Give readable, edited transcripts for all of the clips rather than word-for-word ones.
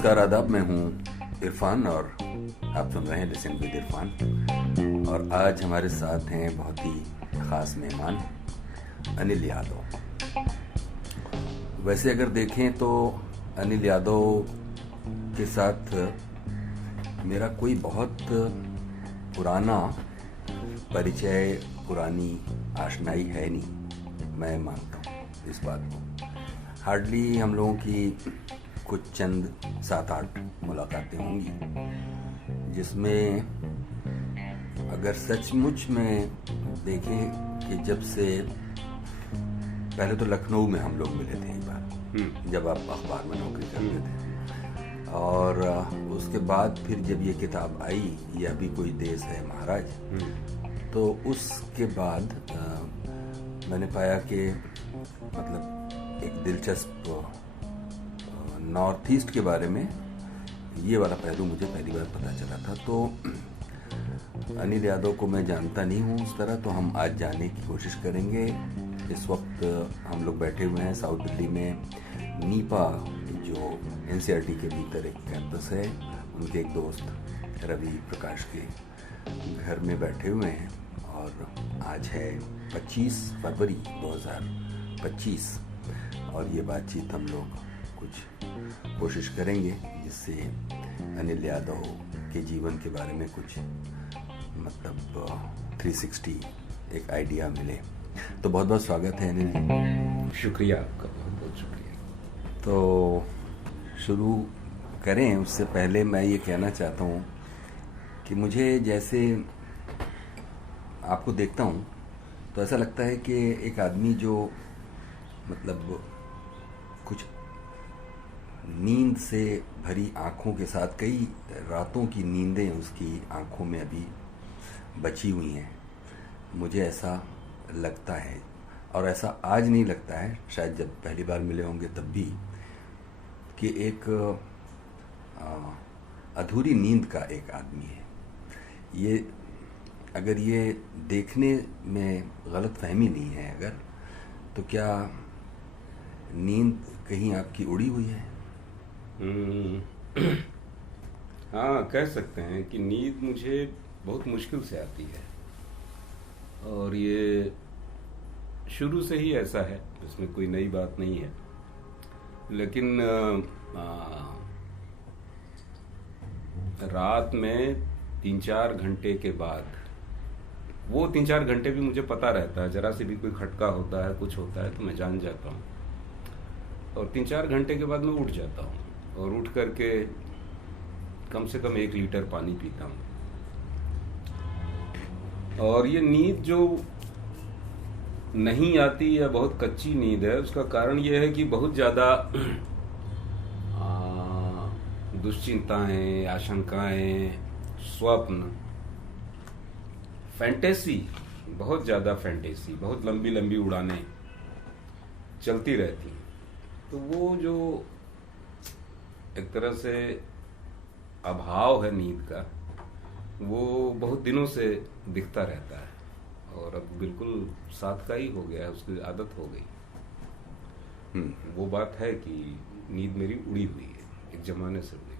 नमस्कार आदाब, मैं हूँ इरफान और आप सुन रहे हैं लिसन विद इरफान। और आज हमारे साथ हैं बहुत ही ख़ास मेहमान अनिल यादव। वैसे अगर देखें तो अनिल यादव के साथ मेरा कोई बहुत पुराना परिचय, पुरानी आशनाई है नहीं। मैं मानता हूँ इस बात को। हार्डली हम लोगों की कुछ चंद 7-8 मुलाकातें होंगी, जिसमें अगर सचमुच में देखें कि जब से पहले तो लखनऊ में हम लोग मिले थे एक बार, जब आप अखबार में नौकरी करते थे, और उसके बाद फिर जब ये किताब आई, यह भी कोई देश है महाराज, तो उसके बाद मैंने पाया कि मतलब एक दिलचस्प नॉर्थ ईस्ट के बारे में ये वाला पहलू मुझे पहली बार पता चला था। तो अनिल यादव को मैं जानता नहीं हूँ उस तरह, तो हम आज जानने की कोशिश करेंगे। इस वक्त हम लोग बैठे हुए हैं साउथ दिल्ली में नीपा, जो एनसीईआरटी के भीतर एक कैंपस है, उनके एक दोस्त रवि प्रकाश के घर में बैठे हुए हैं। और आज है 25 फरवरी 2025 और ये बातचीत हम लोग कुछ कोशिश करेंगे जिससे अनिल यादव के जीवन के बारे में कुछ मतलब 360 एक आइडिया मिले। तो बहुत बहुत स्वागत है अनिल जी। शुक्रिया आपका, बहुत बहुत शुक्रिया। तो शुरू करें उससे पहले मैं ये कहना चाहता हूँ कि मुझे जैसे आपको देखता हूँ तो ऐसा लगता है कि एक आदमी जो मतलब कुछ नींद से भरी आँखों के साथ, कई रातों की नींदें उसकी आँखों में अभी बची हुई हैं, मुझे ऐसा लगता है। और ऐसा आज नहीं लगता है, शायद जब पहली बार मिले होंगे तब भी, कि एक अधूरी नींद का एक आदमी है ये। अगर ये देखने में गलत फहमी नहीं है अगर, तो क्या नींद कहीं आपकी उड़ी हुई है? हाँ, कह सकते हैं कि नींद मुझे बहुत मुश्किल से आती है, और ये शुरू से ही ऐसा है, इसमें कोई नई बात नहीं है। लेकिन रात में 3-4 घंटे के बाद, वो 3-4 घंटे भी मुझे पता रहता है, जरा से भी कोई खटका होता है, कुछ होता है तो मैं जान जाता हूँ, और 3-4 घंटे के बाद मैं उठ जाता हूँ, और उठ करके कम से कम 1 लीटर पानी पीता हूँ। और ये नींद जो नहीं आती या बहुत कच्ची नींद है, उसका कारण ये है कि बहुत ज़्यादा दुश्चिंताएं, आशंकाएं, स्वप्न, फैंटेसी, बहुत ज़्यादा फैंटेसी, बहुत लंबी लंबी उड़ानें चलती रहती हैं। तो वो जो एक तरह से अभाव है नींद का, वो बहुत दिनों से दिखता रहता है, और अब बिल्कुल साथ का ही हो गया है, उसकी आदत हो गई। वो बात है कि नींद मेरी उड़ी हुई है, एक जमाने से उड़ी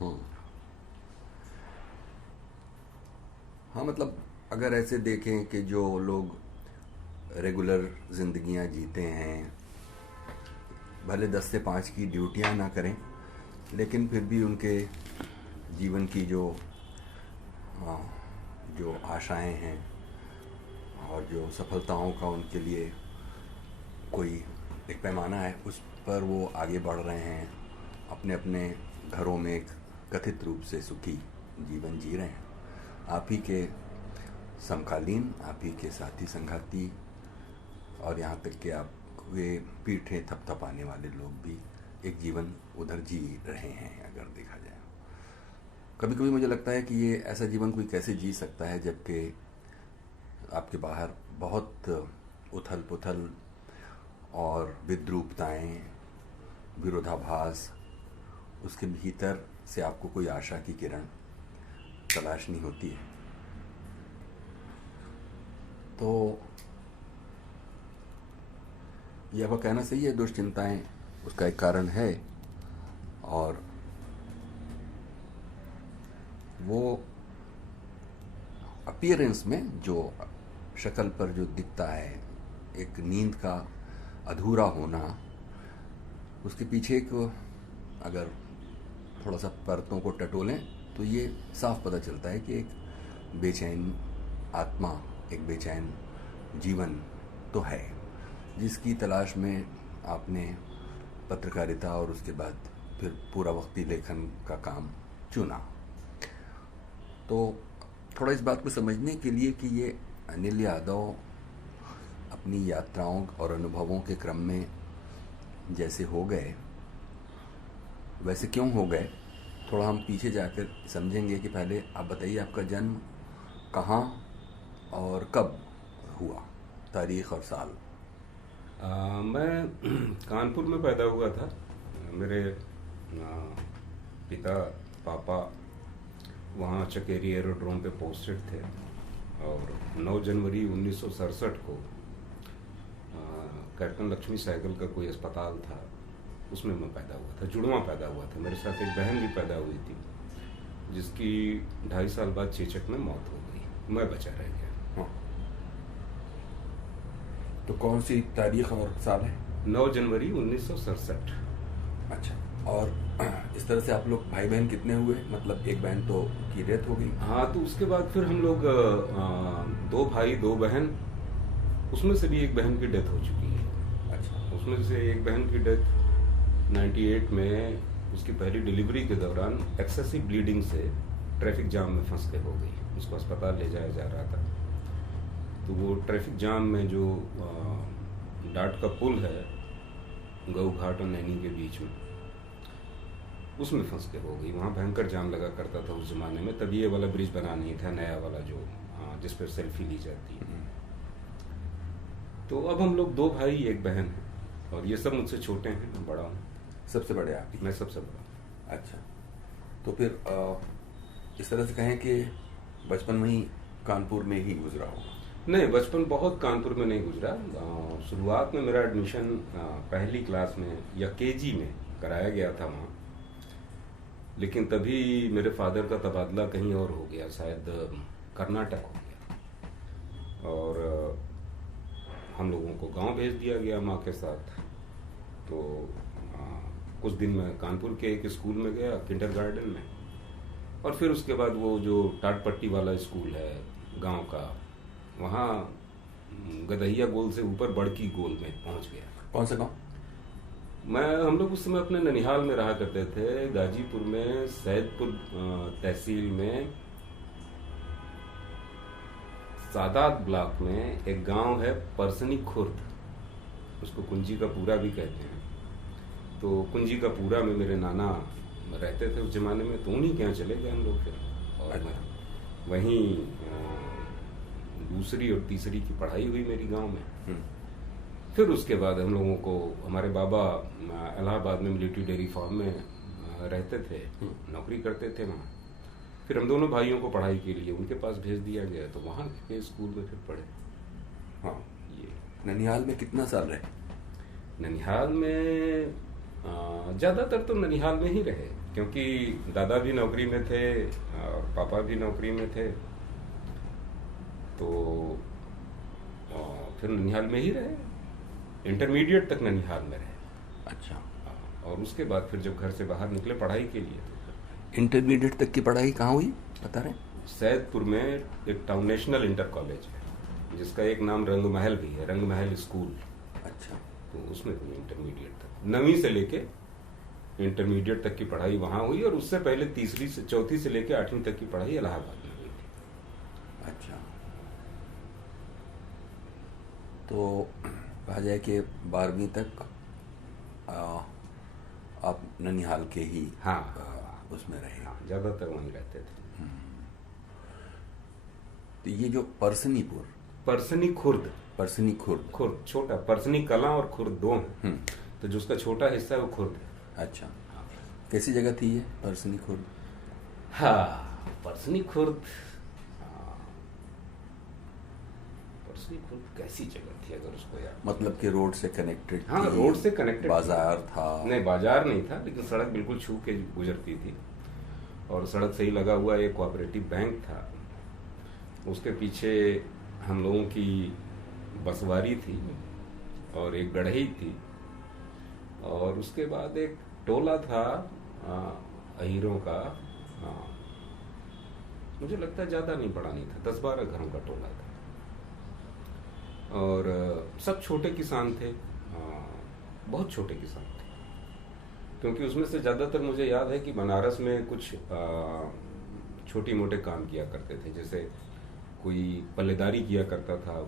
हुई है। हाँ, मतलब अगर ऐसे देखें कि जो लोग रेगुलर जिंदगियां जीते हैं, भले 10 से 5 की ड्यूटियां ना करें, लेकिन फिर भी उनके जीवन की जो आशाएं हैं और जो सफलताओं का उनके लिए कोई एक पैमाना है, उस पर वो आगे बढ़ रहे हैं, अपने अपने घरों में एक कथित रूप से सुखी जीवन जी रहे हैं। आप ही के समकालीन, आप ही के साथी संगाती, और यहाँ तक कि आपके पीठे थपथपाने वाले लोग भी एक जीवन उधर जी रहे हैं अगर देखा जाए। कभी कभी मुझे लगता है कि ये ऐसा जीवन कोई कैसे जी सकता है जबकि आपके बाहर बहुत उथल पुथल और विद्रूपताएं, विरोधाभास, उसके भीतर से आपको कोई आशा की किरण तलाशनी होती है। तो यह वह कहना सही है, दुश्चिंताएं उसका एक कारण है, और वो अपीयरेंस में जो शक्ल पर जो दिखता है, एक नींद का अधूरा होना, उसके पीछे एक, अगर थोड़ा सा परतों को टटोलें तो ये साफ पता चलता है कि एक बेचैन आत्मा, एक बेचैन जीवन तो है, जिसकी तलाश में आपने पत्रकारिता और उसके बाद फिर पूरा वक्ती लेखन का काम चुना। तो थोड़ा इस बात को समझने के लिए कि ये अनिल यादव अपनी यात्राओं और अनुभवों के क्रम में जैसे हो गए वैसे क्यों हो गए, थोड़ा हम पीछे जाकर समझेंगे। कि पहले आप बताइए आपका जन्म कहाँ और कब हुआ, तारीख और साल। मैं कानपुर में पैदा हुआ था। मेरे पिता पापा वहाँ चकेरी एरोड्रोम पे पोस्टेड थे और 9 जनवरी 1967 को कैप्टन लक्ष्मी साइकिल का कोई अस्पताल था, उसमें मैं पैदा हुआ था। जुड़वा पैदा हुआ था। मेरे साथ एक बहन भी पैदा हुई थी जिसकी 2.5 साल बाद चेचक में मौत हो गई। मैं बचा रह गया। हाँ। तो कौन सी तारीख और साल है? 9 जनवरी 1967। अच्छा। और इस तरह से आप लोग भाई बहन कितने हुए? मतलब एक बहन तो की डेथ हो गई। हाँ, तो उसके बाद फिर हम लोग 2 भाई 2 बहन, उसमें से भी एक बहन की डेथ हो चुकी है। अच्छा। उसमें से एक बहन की डेथ 98 में उसकी पहली डिलीवरी के दौरान एक्सेसिव ब्लीडिंग से ट्रैफिक जाम में फंस के हो गई। उसको अस्पताल ले जाया जा रहा था, तो वो ट्रैफिक जाम में जो डाट का पुल है गऊ घाट और नैनी के बीच में, उसमें फंस के हो गई। वहाँ भयंकर जाम लगा करता था उस जमाने में। तभी ये वाला ब्रिज बना नहीं था, नया वाला जो जिस पर सेल्फी ली जाती है। तो अब हम लोग 2 भाई 1 बहन हैं और ये सब मुझसे छोटे हैं, मैं बड़ा हूँ। सबसे बड़े आप ही? मैं सबसे बड़ा। अच्छा। तो फिर इस तरह से कहें कि बचपन वहीं कानपुर में ही गुजरा होगा? नहीं, बचपन बहुत कानपुर में नहीं गुजरा। शुरुआत में मेरा एडमिशन पहली क्लास में या केजी में कराया गया था वहाँ, लेकिन तभी मेरे फादर का तबादला कहीं और हो गया, शायद कर्नाटक हो गया, और हम लोगों को गांव भेज दिया गया माँ के साथ। तो कुछ दिन मैं कानपुर के एक स्कूल में गया, किंडरगार्टन में, और फिर उसके बाद वो जो टाटपट्टी वाला स्कूल है गांव का, वहाँ गदहिया गोल से ऊपर बड़की गोल में पहुंच गया। कौन सा गांव? हम लोग उस समय अपने ननिहाल में रहा करते थे, गाजीपुर में, सैदपुर तहसील में, सादात ब्लॉक में एक गांव है परसनी खुर्द, उसको कुंजी का पूरा भी कहते हैं। तो कुंजी का पूरा में मेरे नाना रहते थे उस जमाने में, तो उन्हीं के यहाँ चले गए हम लोग फिर। और वहीं दूसरी और तीसरी की पढ़ाई हुई मेरी गांव में। फिर उसके बाद हम लोगों को, हमारे बाबा इलाहाबाद में मिलिट्री डेयरी फार्म में रहते थे, नौकरी करते थे वहाँ। फिर हम दोनों भाइयों को पढ़ाई के लिए उनके पास भेज दिया गया, तो वहाँ के स्कूल में फिर पढ़े। हाँ। ये ननिहाल में कितना साल रहे? ननिहाल में ज़्यादातर तो ननिहाल में ही रहे, क्योंकि दादा भी नौकरी में थे और पापा भी नौकरी में थे, तो फिर ननिहाल में ही रहे। इंटरमीडिएट तक ननिहाल में रहे। अच्छा। और उसके बाद फिर जब घर से बाहर निकले पढ़ाई के लिए, तो इंटरमीडिएट तक की पढ़ाई कहाँ हुई बता रहे? सैदपुर में एक टाउन नेशनल इंटर कॉलेज है, जिसका एक नाम रंगमहल भी है, रंगमहल स्कूल। अच्छा। तो उसमें हुई इंटरमीडिएट तक, 9वीं से लेके इंटरमीडिएट तक की पढ़ाई वहाँ हुई, और उससे पहले 4थी से लेके 8वीं तक की पढ़ाई इलाहाबाद में हुई थी। अच्छा। तो कहा जाए कि 12वीं तक आप ननिहाल के ही उसमें रहे? ज़्यादातर वहीं रहते थे। तो ये जो परसनी खुर्द छोटा, परसनी कला और खुर्द 2 हैं। तो जो उसका छोटा हिस्सा है वो खुर्द है। अच्छा। कैसी जगह थी ये परसनी खुर्द? हाँ, परसनी खुर्द कैसी जगह थी, अगर उसको याद, मतलब कि रोड से कनेक्टेड? हाँ, रोड से कनेक्टेड। बाजार था? नहीं, बाजार नहीं था, लेकिन सड़क बिल्कुल छू के गुजरती थी। और सड़क से ही लगा हुआ एक कोऑपरेटिव बैंक था। उसके पीछे हम लोगों की बसवारी थी और एक गढ़ई थी, और उसके बाद एक टोला था अहीरों का। मुझे लगता है ज़्यादा नहीं बड़ा नहीं था, 10-12 घरों का टोला था, और सब छोटे किसान थे, बहुत छोटे किसान थे। क्योंकि उसमें से ज़्यादातर मुझे याद है कि बनारस में कुछ छोटी मोटे काम किया करते थे, जैसे कोई पल्लेदारी किया करता था,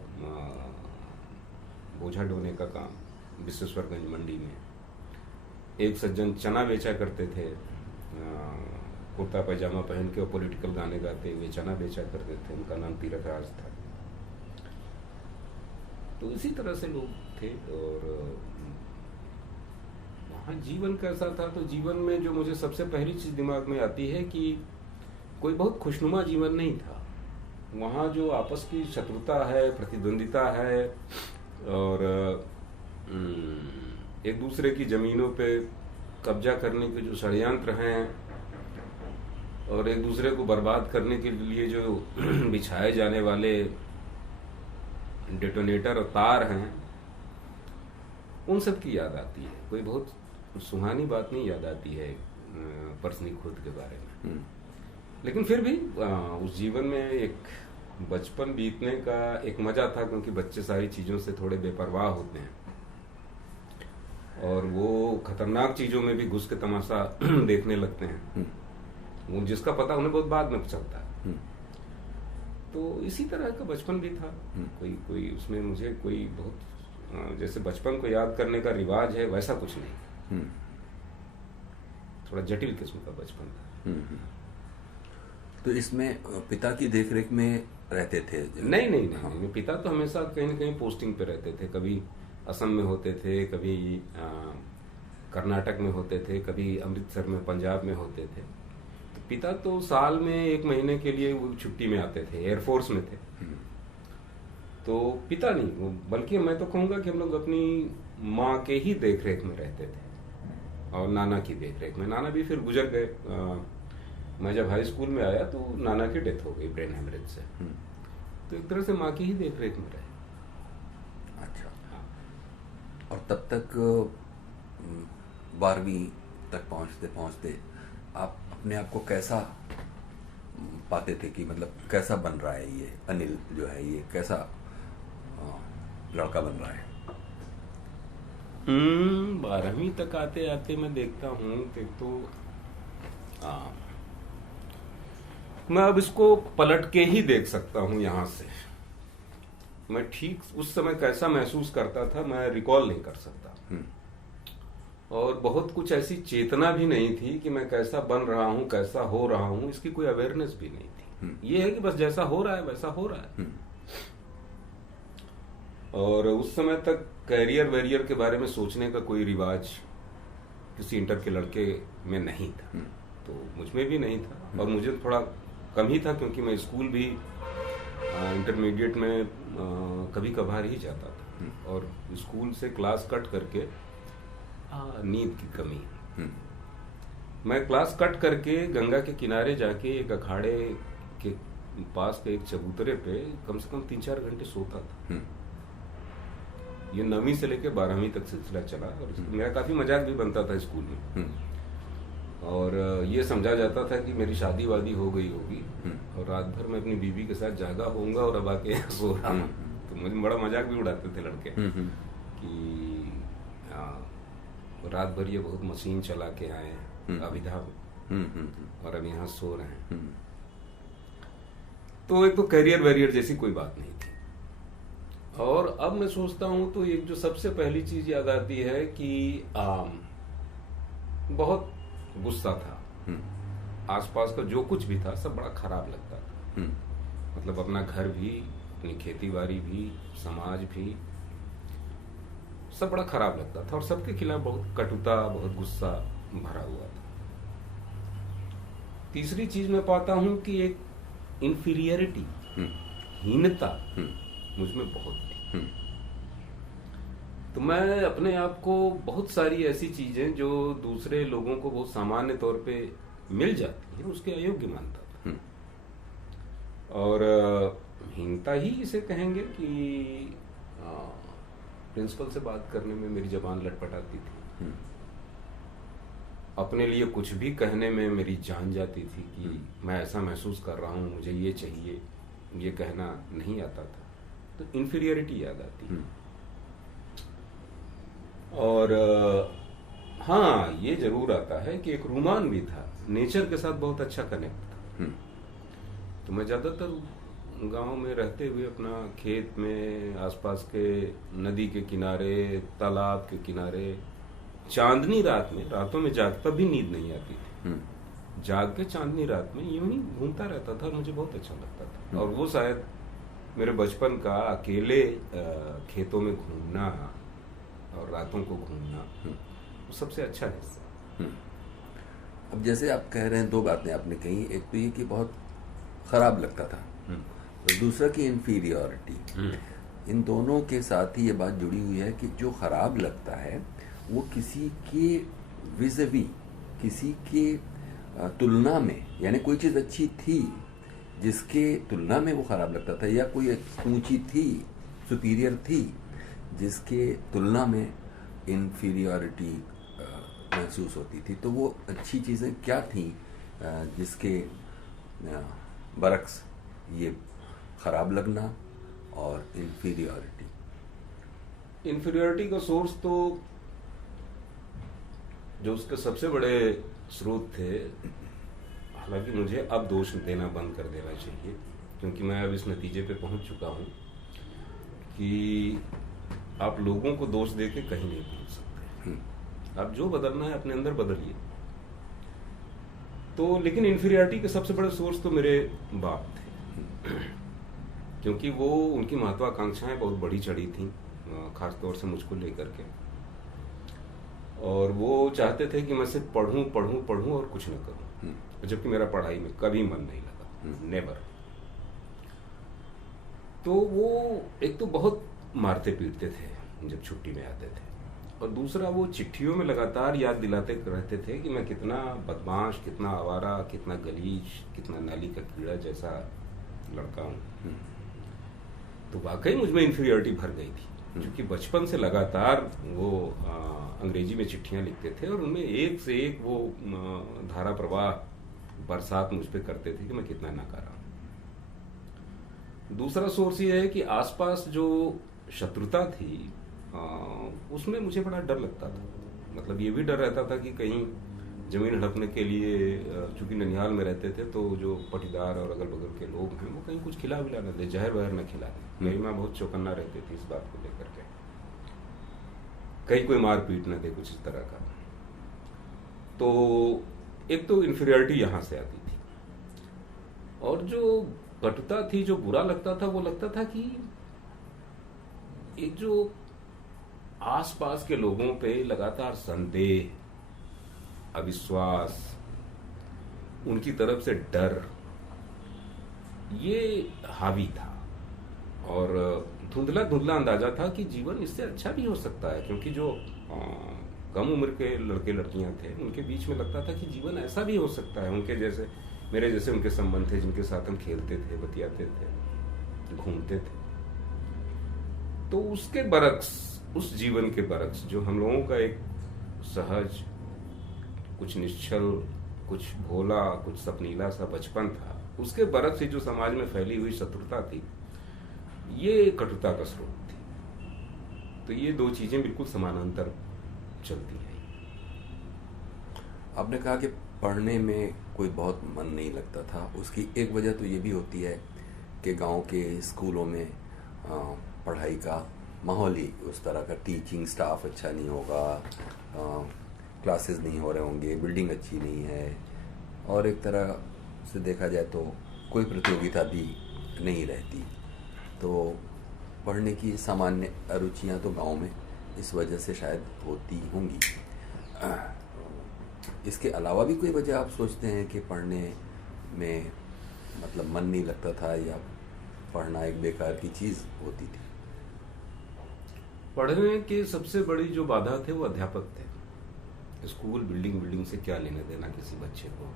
बोझा ढोने का काम विश्वेश्वरगंज मंडी में। एक सज्जन चना बेचा करते थे, कुर्ता पैजामा पहन के और पॉलिटिकल गाने गाते हुए चना बेचा करते थे, उनका नाम तीरथ राज था। तो इसी तरह से लोग थे। और वहाँ जीवन कैसा था, तो जीवन में जो मुझे सबसे पहली चीज दिमाग में आती है कि कोई बहुत खुशनुमा जीवन नहीं था। वहाँ जो आपस की शत्रुता है, प्रतिद्वंदिता है, और एक दूसरे की जमीनों पे कब्जा करने के जो षड्यंत्र हैं, और एक दूसरे को बर्बाद करने के लिए जो बिछाए जाने वाले डेटोनेटर और तार हैं, उन सब की याद आती है। कोई बहुत सुहानी बात नहीं याद आती है पर्सनी खुद के बारे में। लेकिन फिर भी उस जीवन में एक बचपन बीतने का एक मजा था, क्योंकि बच्चे सारी चीजों से थोड़े बेपरवाह होते हैं, और वो खतरनाक चीजों में भी घुस के तमाशा देखने लगते हैं, वो जिसका पता उन्हें बहुत बाद में चलता है। तो इसी तरह का बचपन भी था। कोई उसमें मुझे कोई बहुत जैसे बचपन को याद करने का रिवाज है वैसा कुछ नहीं, थोड़ा जटिल किस्म का बचपन था। तो इसमें पिता की देखरेख में रहते थे? नहीं, पिता तो हमेशा कहीं न कहीं पोस्टिंग पे रहते थे। कभी असम में होते थे, कभी कर्नाटक में होते थे, कभी अमृतसर में, पंजाब में होते थे। तो पिता तो साल में 1 महीने के लिए वो छुट्टी में आते थे, एयरफोर्स में थे। तो पिता नहीं, वो बल्कि मैं तो कहूँगा कि हम लोग अपनी माँ के ही देखरेख में रहते थे, और नाना की देखरेख में। नाना भी फिर गुजर गए। मैं जब हाई स्कूल में आया तो नाना की डेथ हो गई ब्रेन हेमरेज से। तो एक तरह से माँ की ही देखरेख में रहे। अच्छा। और तब तक 12वीं तक पहुंचते आप अपने आप को कैसा पाते थे कि मतलब कैसा बन रहा है ये अनिल जो है, ये कैसा लड़का बन रहा है? 12वीं तक आते आते मैं देखता हूँ कि तो मैं अब इसको पलट के ही देख सकता हूँ यहाँ से। मैं ठीक उस समय कैसा महसूस करता था मैं रिकॉल नहीं कर सकता, और बहुत कुछ ऐसी चेतना भी नहीं थी कि मैं कैसा बन रहा हूँ, कैसा हो रहा हूँ, इसकी कोई अवेयरनेस भी नहीं थी। ये है कि बस जैसा हो रहा है वैसा हो रहा है। और उस समय तक कैरियर वेरियर के बारे में सोचने का कोई रिवाज किसी इंटर के लड़के में नहीं था, तो मुझ में भी नहीं था, और मुझे थोड़ा कम ही था, क्योंकि मैं स्कूल भी इंटरमीडिएट में कभी कभार ही जाता था, और स्कूल से क्लास कट करके नींद की कमी। मैं क्लास कट करके गंगा के किनारे जाके एक अखाड़े के पास के एक चबूतरे पे कम से कम 3-4 घंटे सोता था। ये 9वीं से लेकर 12वीं तक सिलसिला चला, और मेरा काफी मजाक भी बनता था स्कूल में, और ये समझा जाता था कि मेरी शादी वादी हो गई होगी, और रात भर मैं अपनी बीवी के साथ जागा होऊंगा और अब आके सो रहा हूँ। तो मुझे बड़ा मजाक भी उड़ाते थे लड़के कि रात भर ये बहुत मशीन चला के आए हैं अभिधा, और अब यहाँ सो रहे हैं। तो एक तो कैरियर वेरियर जैसी कोई बात नहीं थी। और अब मैं सोचता हूँ तो एक जो सबसे पहली चीज याद आती है कि बहुत गुस्सा था। आसपास का जो कुछ भी था सब बड़ा खराब लगता था। मतलब अपना घर भी, अपनी खेती बाड़ी भी, समाज भी, सब बड़ा खराब लगता था, और सबके खिलाफ बहुत कटुता, बहुत गुस्सा भरा हुआ था। तीसरी चीज मैं पाता हूं कि एक इंफीरियरिटी, हीनता मुझ में बहुत थी। तो मैं अपने आप को बहुत सारी ऐसी चीजें जो दूसरे लोगों को बहुत सामान्य तौर पे मिल जाती है उसके अयोग्य मानता था। हम्म। और हीनता ही इसे कहेंगे कि प्रिंसिपल से बात करने में मेरी जबान लटपटाती थी। हम्म। अपने लिए कुछ भी कहने में मेरी जान जाती थी कि मैं ऐसा महसूस कर रहा हूँ, मुझे ये चाहिए, ये कहना नहीं आता था, तो इन्फीरियरिटी याद आती। और हाँ, ये जरूर आता है कि एक रूमान भी था, नेचर के साथ बहुत अच्छा कनेक्ट था। तो मैं ज्यादातर गांव में रहते हुए अपना खेत में, आसपास के नदी के किनारे, तालाब के किनारे, चांदनी रात में, रातों में जागता भी नींद नहीं आती थी, जाग के चांदनी रात में यूं ही घूमता रहता था, मुझे बहुत अच्छा लगता था। और वो शायद मेरे बचपन का अकेले खेतों में घूमना और रातों को घूमना वो सबसे अच्छा हिस्सा। अब जैसे आप कह रहे हैं, दो बातें आपने कही, एक तो ये कि बहुत खराब लगता था, तो दूसरा की इन्फीरियरिटी। इन दोनों के साथ ही ये बात जुड़ी हुई है कि जो खराब लगता है वो किसी के विज़वी, किसी के तुलना में, यानी कोई चीज़ अच्छी थी जिसके तुलना में वो खराब लगता था, या कोई ऊंची थी, सुपीरियर थी, जिसके तुलना में इन्फीरियरिटी महसूस होती थी। तो वो अच्छी चीज़ें क्या थी जिसके बरक्स ये खराब लगना और इन्फीरियरिटी का सोर्स तो जो उसके सबसे बड़े स्रोत थे, हालांकि मुझे अब दोष देना बंद कर देना चाहिए, क्योंकि मैं अब इस नतीजे पे पहुंच चुका हूं कि आप लोगों को दोष दे के कहीं नहीं पहुंच सकते। आप जो बदलना है अपने अंदर बदलिए। तो लेकिन इन्फीरियरिटी के सबसे बड़े सोर्स तो मेरे बाप थे, क्योंकि वो, उनकी महत्वाकांक्षाएं बहुत बड़ी चढ़ी थी, खासतौर से मुझको लेकर के। और वो चाहते थे कि मैं सिर्फ पढ़ूं पढ़ूं पढ़ूं और कुछ न करूं, जबकि मेरा पढ़ाई में कभी मन नहीं लगा, नेवर। तो वो एक तो बहुत मारते पीटते थे जब छुट्टी में आते थे, और दूसरा वो चिट्ठियों में लगातार याद दिलाते रहते थे कि मैं कितना बदमाश, कितना आवारा, कितना गलीज, कितना नाली का कीड़ा जैसा लड़का हूँ। तो वाकई मुझमें इन्फीरियरिटी भर गई थी, क्योंकि बचपन से लगातार वो अंग्रेजी में चिट्ठियां लिखते थे और उनमें एक से एक वो धारा प्रवाह, बरसात मुझ पे करते थे कि मैं कितना नाकारा हूं। दूसरा सोर्स ये है कि आसपास जो शत्रुता थी उसमें मुझे बड़ा डर लगता था। मतलब ये भी डर रहता था कि कहीं जमीन हड़पने के लिए, चूंकि ननिहाल में रहते थे, तो जो पटीदार और अगल बगल के लोग हैं वो कहीं कुछ खिला विला न दे, जहर वहर न खिला दे। मेरी माँ बहुत चौकन्ना रहती थी इस बात को लेकर के, कहीं कोई मार पीट न दे, कुछ इस तरह का। तो एक तो इन्फीरियरिटी यहां से आती थी, और जो कटुता थी, जो बुरा लगता था, वो लगता था कि एक जो आसपास के लोगों पे लगातार संदेह, अविश्वास, उनकी तरफ से डर, ये हावी था। और धुंधला धुंधला अंदाजा था कि जीवन इससे अच्छा भी हो सकता है, क्योंकि जो कम उम्र के लड़के लड़कियां थे उनके बीच में लगता था कि जीवन ऐसा भी हो सकता है। उनके जैसे, मेरे जैसे उनके संबंध थे, जिनके साथ हम खेलते थे, बतियाते थे, घूमते थे। तो उसके बरक्स, उस जीवन के बरक्स, जो हम लोगों का एक सहज, कुछ निश्चल, कुछ भोला, कुछ सपनीला सा बचपन था, उसके बरक्स से जो समाज में फैली हुई शत्रुता थी, ये कटुता का स्रोत थी। तो ये दो चीजें बिल्कुल समानांतर चलती हैं। आपने कहा कि पढ़ने में कोई बहुत मन नहीं लगता था। उसकी एक वजह तो ये भी होती है कि गांव के स्कूलों में पढ़ाई का माहौल ही उस तरह का, टीचिंग स्टाफ अच्छा नहीं होगा, क्लासेस नहीं हो रहे होंगे, बिल्डिंग अच्छी नहीं है, और एक तरह से देखा जाए तो कोई प्रतियोगिता भी नहीं रहती। तो पढ़ने की सामान्य अरुचियाँ तो गांव में इस वजह से शायद होती होंगी। इसके अलावा भी कोई वजह आप सोचते हैं कि पढ़ने में मतलब मन नहीं लगता था, या पढ़ना एक बेकार की चीज़ होती थी? पढ़ने की सबसे बड़ी जो बाधा थे वो अध्यापक थे। स्कूल बिल्डिंग से क्या लेना देना किसी बच्चे को,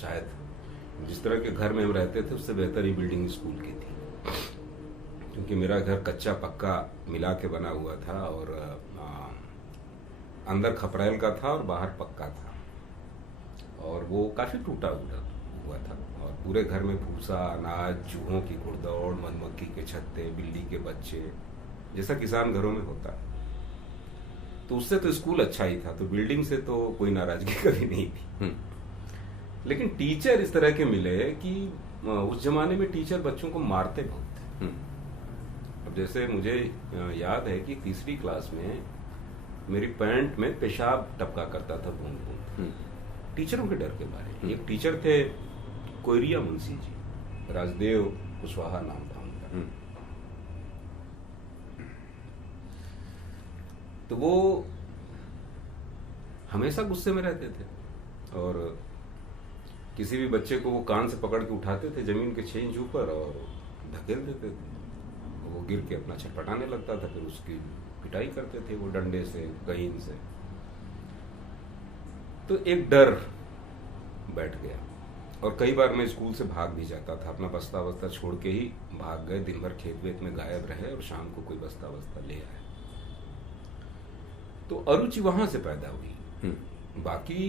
शायद जिस तरह के घर में हम रहते थे उससे बेहतर ही बिल्डिंग स्कूल की थी, क्योंकि मेरा घर कच्चा पक्का मिला के बना हुआ था और अंदर खपरेल का था और बाहर पक्का था, और वो काफ़ी टूटा हुआ था, और पूरे घर में भूसा, अनाज, चूहों की घुड़दौड़, मधुमक्खी के छत्ते, बिल्ली के बच्चे, जैसा किसान घरों में होता है। तो उससे तो स्कूल अच्छा ही था, तो बिल्डिंग से तो कोई नाराजगी कभी नहीं थी। लेकिन टीचर इस तरह के मिले कि उस जमाने में टीचर बच्चों को मारते बहुत थे। अब जैसे मुझे याद है कि तीसरी क्लास में मेरी पैंट में पेशाब टपका करता था बूंद बूंद, टीचरों के डर के बारे। एक टीचर थे कोयरिया मुंशी जी, राजदेव कुशवाहा नाम था उनका। तो वो हमेशा गुस्से में रहते थे, और किसी भी बच्चे को वो कान से पकड़ के उठाते थे जमीन के 6 इंच ऊपर और धकेल देते थे, वो गिर के अपना छटपटाने लगता था, फिर उसकी पिटाई करते थे वो डंडे से, गहीन से। तो एक डर बैठ गया, और कई बार मैं स्कूल से भाग भी जाता था, अपना बस्ता वस्ता छोड़ के ही भाग गए, दिन भर खेत वेत में गायब रहे और शाम को कोई बस्ता वस्ता ले आए। तो अरुचि वहां से पैदा हुई। बाकी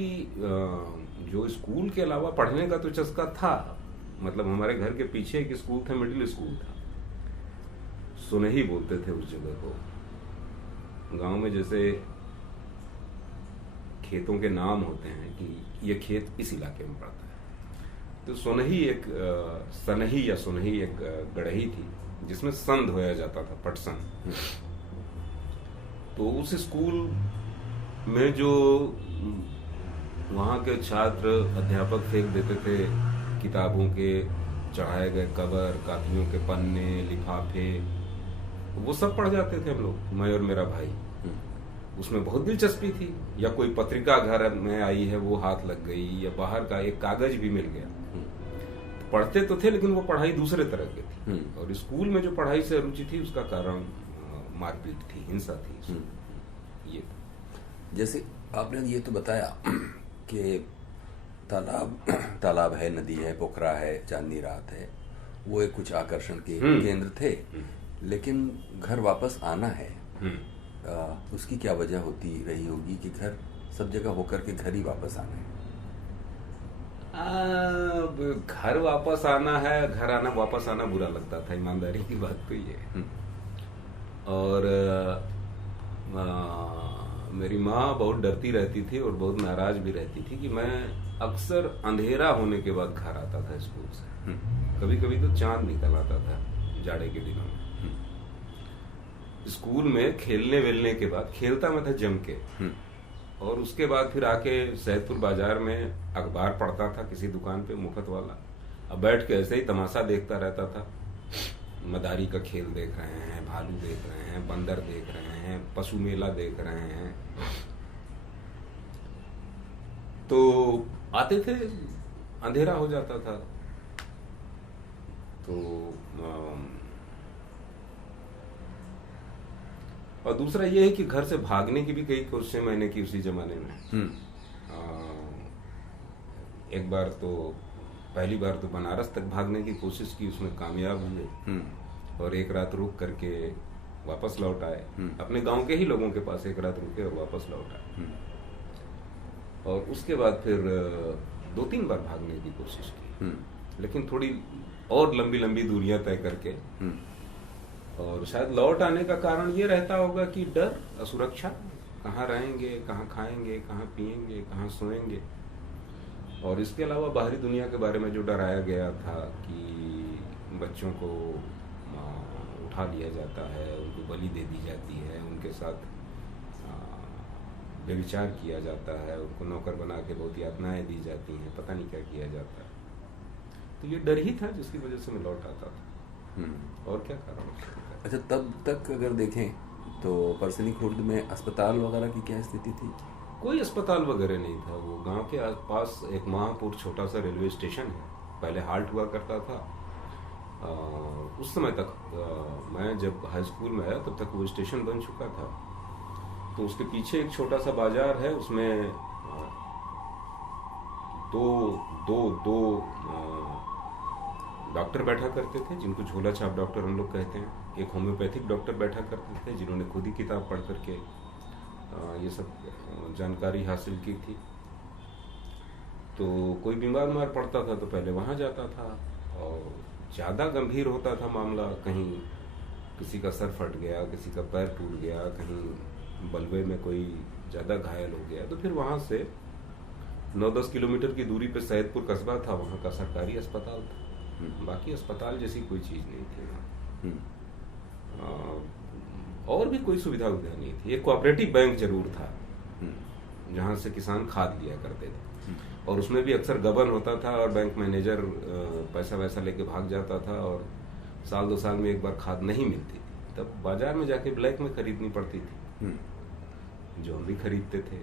जो स्कूल के अलावा पढ़ने का तो चस्का था, मतलब हमारे घर के पीछे एक स्कूल था, मिडिल स्कूल था, सुनही बोलते थे उस जगह को। गांव में जैसे खेतों के नाम होते हैं कि ये खेत इस इलाके में पड़ता है, तो सुनही एक सनही या सुनही एक गढ़ही थी जिसमें सन धोया जाता था, पटसन। तो उस स्कूल में जो वहाँ के छात्र अध्यापक फेंक देते थे किताबों के चढ़ाए गए कवर, कापियों के पन्ने, लिफाफे, वो सब पढ़ जाते थे हम लोग, मैं और मेरा भाई। उसमें बहुत दिलचस्पी थी, या कोई पत्रिका घर में आई है वो हाथ लग गई, या बाहर का एक कागज भी मिल गया। तो पढ़ते तो थे, लेकिन वो पढ़ाई दूसरे तरह की थी। और स्कूल में जो पढ़ाई से रुचि थी उसका कारण मारपीट थी, हिंसा थी। ये जैसे आपने ये तो बताया कि तालाब है, नदी है, पोखरा है, चांदनी रात है, वो एक कुछ आकर्षण के केंद्र थे। लेकिन घर वापस आना है, उसकी क्या वजह होती रही होगी कि घर सब जगह होकर के घर ही वापस आना है? अब घर वापस आना है, घर आना वापस आना बुरा लगता था, ईमानदारी की बात तो ये। और मेरी माँ बहुत डरती रहती थी और बहुत नाराज भी रहती थी कि मैं अक्सर अंधेरा होने के बाद घर आता था स्कूल से। कभी कभी तो चांद निकल आता था जाड़े के दिनों में। स्कूल में खेलने वेलने के बाद खेलता मैं था जम के, और उसके बाद फिर आके सैदपुर बाजार में अखबार पढ़ता था किसी दुकान पे मुफ्त वाला। अब बैठ के ऐसे ही तमाशा देखता रहता था, मदारी का खेल देख रहे हैं, भालू देख रहे हैं, बंदर देख रहे हैं, पशु मेला देख रहे हैं। तो आते थे, अंधेरा हो जाता था। तो और दूसरा ये है कि घर से भागने की भी कई कोशिशें मैंने की उसी जमाने में। एक बार तो, पहली बार तो बनारस तक भागने की कोशिश की, उसमें कामयाब हुए, और एक रात रुक करके वापस लौट आए। अपने गांव के ही लोगों के पास एक रात रुके और वापस लौट आए। और उसके बाद फिर 2-3 बार भागने की कोशिश की, लेकिन थोड़ी और लंबी लंबी दूरियां तय करके। और शायद लौट आने का कारण ये रहता होगा कि डर, असुरक्षा, कहाँ रहेंगे, कहाँ खाएंगे, कहाँ पिएंगे, कहाँ सोएंगे। और इसके अलावा बाहरी दुनिया के बारे में जो डराया गया था कि बच्चों को उठा लिया जाता है, उनको बलि दे दी जाती है, उनके साथ व्यभिचार किया जाता है, उनको नौकर बना के बहुत यातनाएं दी जाती हैं, पता नहीं क्या किया जाता है। तो ये डर ही था जिसकी वजह से मैं लौट आता था। और क्या कारण? अच्छा, तब तक अगर देखें तो परसनी खुर्द में अस्पताल वगैरह की क्या स्थिति थी? कोई अस्पताल वगैरह नहीं था। वो गांव के आसपास एक महापुर छोटा सा रेलवे स्टेशन है, पहले हाल्ट हुआ करता था। उस समय तक मैं जब हाई स्कूल में आया तब तक वो स्टेशन बन चुका था। तो उसके पीछे एक छोटा सा बाजार है, उसमें दो दो दो डॉक्टर बैठा करते थे, जिनको झोला छाप डॉक्टर हम लोग कहते हैं। एक होम्योपैथिक डॉक्टर बैठा करते थे, जिन्होंने खुद ही किताब पढ़ करके ये सब जानकारी हासिल की थी। तो कोई बीमार पड़ता था तो पहले वहाँ जाता था, और ज़्यादा गंभीर होता था मामला, कहीं किसी का सर फट गया, किसी का पैर टूट गया, कहीं बलवे में कोई ज़्यादा घायल हो गया, तो फिर वहाँ से 9-10 किलोमीटर की दूरी पे सैदपुर कस्बा था, वहाँ का सरकारी अस्पताल था। बाकी अस्पताल जैसी कोई चीज़ नहीं थी वहाँ। और भी कोई सुविधा नहीं थी। एक कोऑपरेटिव बैंक जरूर था, जहाँ से किसान खाद लिया करते थे, और उसमें भी अक्सर गबन होता था, और बैंक मैनेजर पैसा वैसा लेके भाग जाता था, और साल 2 साल में एक बार खाद नहीं मिलती थी। तब बाजार में जाके ब्लैक में खरीदनी पड़ती थी, जो हम भी खरीदते थे।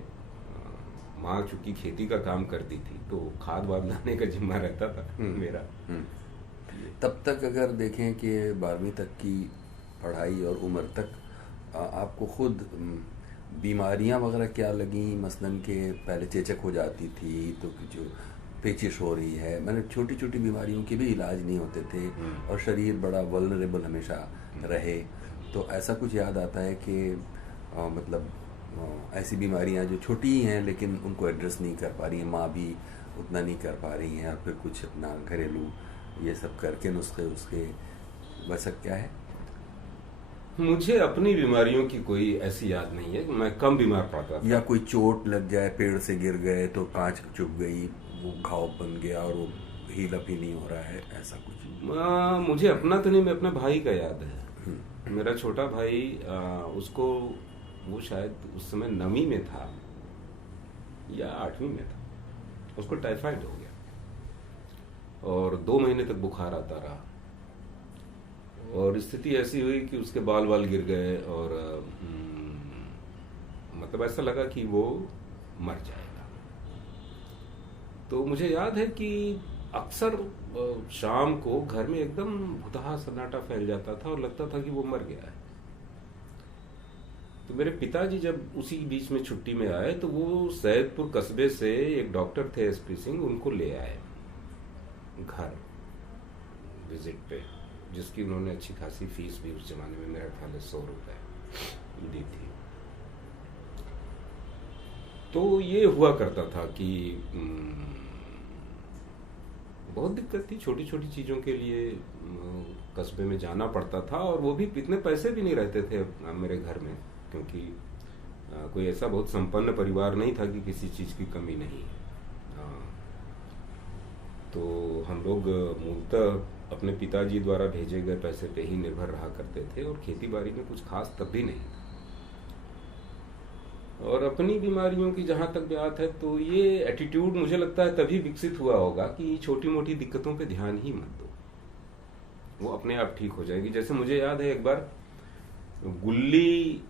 माँ चूंकि खेती का काम करती थी, तो खाद वाद लाने का जिम्मा रहता था मेरा। तब तक अगर देखें कि 12वीं तक की पढ़ाई और उम्र तक आपको खुद बीमारियां वगैरह क्या लगी? मसलन के पहले चेचक हो जाती थी, तो जो पेचिश हो रही है, मैंने छोटी छोटी बीमारियों के भी इलाज नहीं होते थे, और शरीर बड़ा वल्नरेबल हमेशा रहे, तो ऐसा कुछ याद आता है कि मतलब ऐसी बीमारियां जो छोटी ही हैं लेकिन उनको एड्रेस नहीं कर पा रही हैं, माँ भी उतना नहीं कर पा रही हैं, और फिर कुछ अपना घरेलू ये सब करके नुस्खे उसके वैसा क्या है? मुझे अपनी बीमारियों की कोई ऐसी याद नहीं है। मैं कम बीमार पड़ता था। या कोई चोट लग जाए, पेड़ से गिर गए तो कांच चुभ गई, वो घाव बन गया और वो हील अप ही नहीं हो रहा है, ऐसा कुछ? मुझे अपना तो नहीं, मैं अपने भाई का याद है। मेरा छोटा भाई, उसको, वो शायद उस समय 9वीं में था या 8वीं में था, उसको टाइफाइड हो गया, और 2 महीने तक बुखार आता रहा, और स्थिति ऐसी हुई कि उसके बाल गिर गए, और मतलब ऐसा लगा कि वो मर जाएगा। तो मुझे याद है कि अक्सर शाम को घर में एकदम भुतहा सन्नाटा फैल जाता था, और लगता था कि वो मर गया है। तो मेरे पिताजी जब उसी बीच में छुट्टी में आए, तो वो सैदपुर कस्बे से एक डॉक्टर थे SP सिंह, उनको ले आए घर विजिट पे, जिसकी उन्होंने अच्छी खासी फीस भी उस जमाने में मेरे ख्याल 100 रुपए दी थी। तो ये हुआ करता था कि बहुत दिक्कत थी, छोटी छोटी चीजों के लिए कस्बे में जाना पड़ता था, और वो भी इतने पैसे भी नहीं रहते थे मेरे घर में, क्योंकि कोई ऐसा बहुत संपन्न परिवार नहीं था कि किसी चीज की कमी नहीं। तो हम लोग मूलतः अपने पिताजी द्वारा भेजे गए पैसे पे ही निर्भर रहा करते थे, और खेती बाड़ी में कुछ खास तब भी नहीं। और अपनी बीमारियों की जहां तक बात है, तो ये एटीट्यूड मुझे लगता है तभी विकसित हुआ होगा कि छोटी मोटी दिक्कतों पे ध्यान ही मत दो, वो अपने आप ठीक हो जाएगी। जैसे मुझे याद है एक बार गुल्ली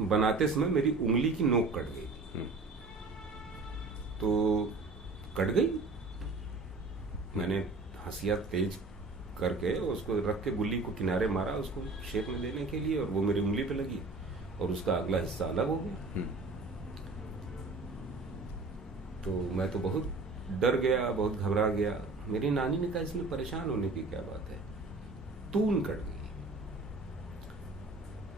बनाते समय मेरी उंगली की नोक कट गई थी। तो कट गई, मैंने हंसिया तेज करके उसको रख के गुल्ली को किनारे मारा उसको शेप में देने के लिए, और वो मेरी उंगली पे लगी, और उसका अगला हिस्सा अलग हो गया। तो मैं तो बहुत डर गया, बहुत घबरा गया। मेरी नानी ने कहा इसमें परेशान होने की क्या बात है, तून कट गई।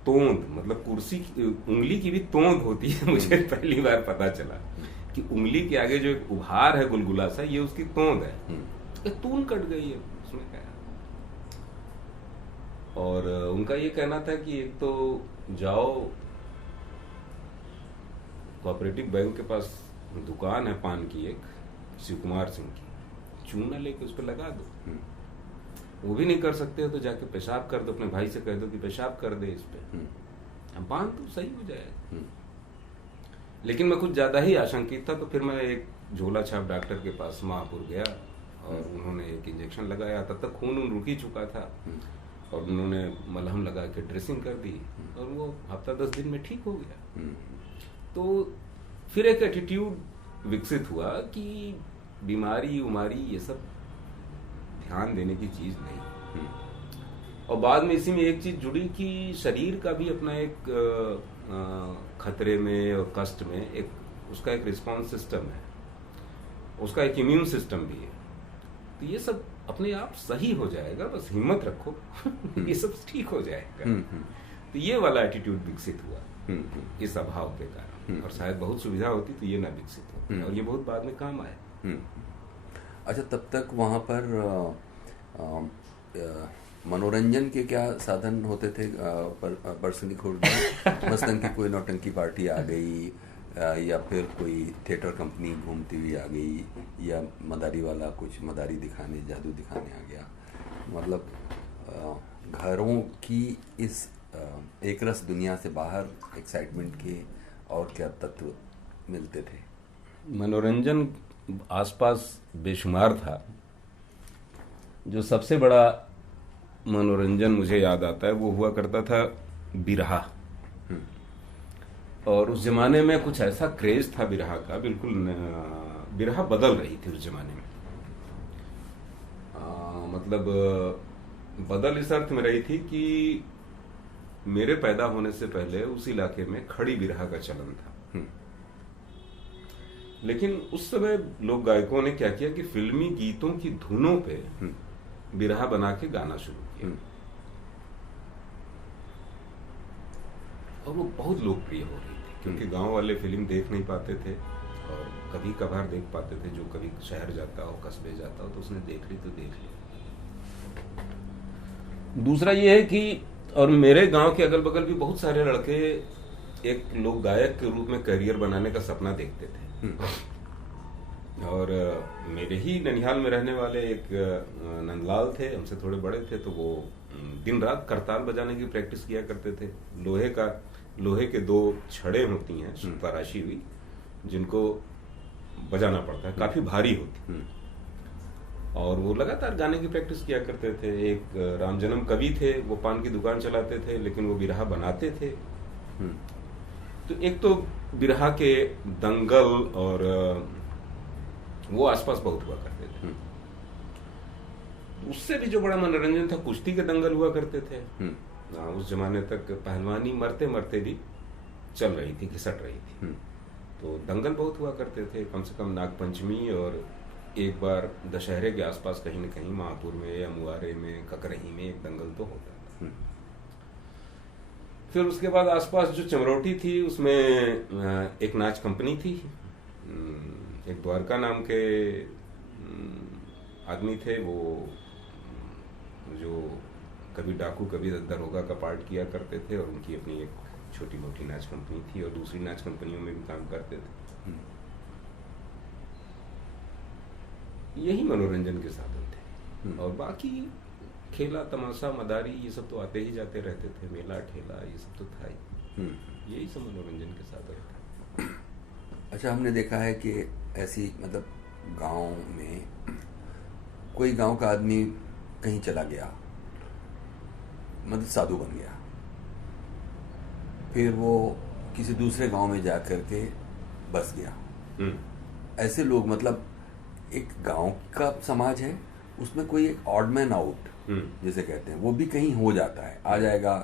तोंद मतलब कुर्सी की उंगली की भी तोंद होती है, मुझे पहली बार पता चला कि उंगली के आगे जो एक उभार है गुलगुला सा, ये उसकी तोंद है। तून कट गई है, उसमें क्या। और उनका ये कहना था कि एक तो जाओ कोऑपरेटिव बैंक के पास दुकान है पान की, एक शिव कुमार सिंह की, चूना लेके उस पर लगा दो। वो भी नहीं कर सकते हो तो जाके पेशाब कर दो, अपने भाई से कह दो कि पेशाब कर दे इस पे, पान तो सही हो जाएगा। लेकिन मैं कुछ ज्यादा ही आशंकित था, तो फिर मैं एक झोला छाप डॉक्टर के पास महापुर गया, और उन्होंने एक इंजेक्शन लगाया। तब तक खून रुक ही चुका था, और उन्होंने मलहम लगा के ड्रेसिंग कर दी, और वो हफ्ता 10 दिन में ठीक हो गया। तो फिर एक एटीट्यूड विकसित हुआ कि बीमारी उमारी ये सब ध्यान देने की चीज नहीं। और बाद में इसी में एक चीज जुड़ी कि शरीर का भी अपना एक खतरे में और कष्ट में एक उसका एक रिस्पॉन्स सिस्टम है, उसका एक इम्यून सिस्टम भी है। तो ये सब अपने आप सही हो जाएगा, बस हिम्मत रखो ये सब ठीक हो जाएगा। तो ये वाला एटीट्यूड विकसित हुआ इस अभाव के कारण, और शायद बहुत सुविधा होती तो ये ना विकसित होती, और ये बहुत बाद में काम आया। अच्छा, तब तक वहाँ पर मनोरंजन के क्या साधन होते थे परसनी खुर्द में? मसलन की कोई नौटंकी पार्टी आ गई, या फिर कोई थिएटर कंपनी घूमती हुई आ गई, या मदारी वाला कुछ मदारी दिखाने, जादू दिखाने आ गया, मतलब घरों की इस एक रस दुनिया से बाहर एक्साइटमेंट के और क्या तत्व मिलते थे? मनोरंजन आसपास बेशुमार था। जो सबसे बड़ा मनोरंजन मुझे याद आता है वो हुआ करता था बिरहा। और उस जमाने में कुछ ऐसा क्रेज था बिरहा का, बिल्कुल बिरहा बदल रही थी उस जमाने में। मतलब बदल इस अर्थ में रही थी कि मेरे पैदा होने से पहले उस इलाके में खड़ी बिरहा का चलन था। लेकिन उस समय लोक गायकों ने क्या किया कि फिल्मी गीतों की धुनों पे बिरहा बना के गाना शुरू किया, और वो बहुत लोकप्रिय हो रही थी, क्योंकि गांव वाले फिल्म देख नहीं पाते थे, और कभी कभार देख पाते थे, जो कभी शहर जाता हो, कस्बे जाता हो, तो उसने देख ली तो देख ली। दूसरा ये है कि और मेरे गांव के अगल बगल भी बहुत सारे लड़के एक लोक गायक के रूप में करियर बनाने का सपना देखते थे। और मेरे ही ननिहाल में रहने वाले एक नंदलाल थे, हमसे थोड़े बड़े थे, तो वो दिन रात करताल बजाने की प्रैक्टिस किया करते थे। लोहे के 2 छड़ें होती हैं तराशी हुई, जिनको बजाना पड़ता है, काफी भारी होती, और वो लगातार गाने की प्रैक्टिस किया करते थे। एक राम जन्म कवि थे, वो पान की दुकान चलाते थे, लेकिन वो बिरहा बनाते थे। तो एक तो बिरहा के दंगल और वो आसपास बहुत हुआ करते थे। उससे भी जो बड़ा मनोरंजन था, कुश्ती के दंगल हुआ करते थे। उस जमाने तक पहलवानी मरते मरते भी चल रही थी, घिसट रही थी। तो दंगल बहुत हुआ करते थे, कम से कम नागपंचमी और एक बार दशहरे के आसपास कहीं न कहीं महापुर में या मुआरे में, ककरही में एक दंगल तो होता था। फिर उसके बाद आसपास जो चमरोटी थी, उसमें एक नाच कंपनी थी। एक द्वारका नाम के आदमी थे, वो जो कभी डाकू कभी दरोगा का पार्ट किया करते थे, और उनकी अपनी एक छोटी मोटी नाच कंपनी थी, और दूसरी नाच कंपनियों में भी काम करते थे। यही मनोरंजन के साधन थे। और बाकी खेला तमाशा मदारी ये सब तो आते ही जाते रहते थे, मेला ठेला ये सब तो था ही। यही सब मनोरंजन के साधन थे। अच्छा, हमने देखा है कि ऐसी मतलब गांव में कोई गांव का आदमी कहीं चला गया, मतलब साधु बन गया, फिर वो किसी दूसरे गांव में जा करके बस गया। ऐसे लोग, मतलब एक गांव का समाज है, उसमें कोई एक ऑड मैन आउट जिसे कहते हैं, वो भी कहीं हो जाता है, आ जाएगा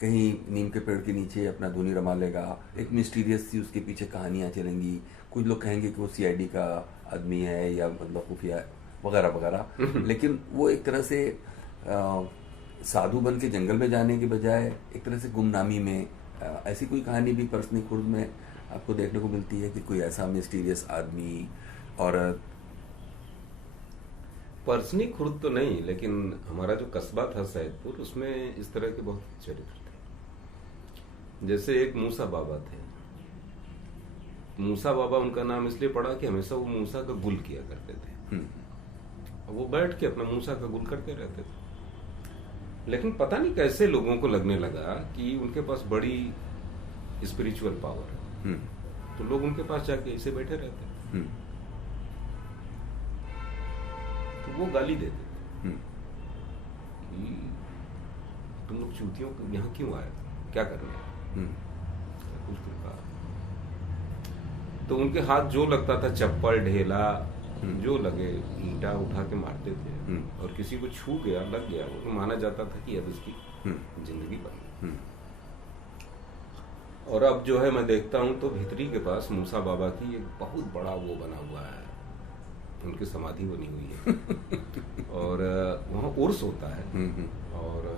कहीं नीम के पेड़ के नीचे अपना धुनी रमा लेगा, एक मिस्टीरियस सी उसके पीछे कहानियां चलेंगी, कुछ लोग कहेंगे कि वो सीआईडी का आदमी है या मतलब खुफिया वगैरह वगैरह। लेकिन वो एक तरह से साधु बन के जंगल में जाने के बजाय एक तरह से गुमनामी में, ऐसी कोई कहानी भी परसनी खुर्द में आपको देखने को मिलती है कि कोई ऐसा मिस्टीरियस आदमी? और परसनी खुर्द तो नहीं, लेकिन हमारा जो कस्बा था सैदपुर, उसमें इस तरह के बहुत चरित्र थे। जैसे एक मूसा बाबा थे। मूसा बाबा उनका नाम इसलिए पड़ा कि हमेशा वो मूसा का गुल किया करते थे। वो बैठ के अपना मूसा का गुल करते रहते थे। लेकिन पता नहीं कैसे लोगों को लगने लगा कि उनके पास बड़ी स्पिरिचुअल पावर है, तो लोग उनके पास जाके ऐसे बैठे रहते। तो वो गाली देते थे कि तुम लोग चूतियों यहाँ क्यों आए, क्या करने आए? कुछ कृपा। तो उनके हाथ जो लगता था, चप्पल ढेला जो लगे, ईंटा उठा के मारते थे, और किसी को छू गया, लग गया, वो तो माना जाता था कि अब इसकी जिंदगी बन गई। और अब जो है मैं देखता हूँ तो भितरी के पास मूसा बाबा की एक बहुत बड़ा वो बना हुआ है, उनकी समाधि बनी हुई है और वहाँ उर्स होता है और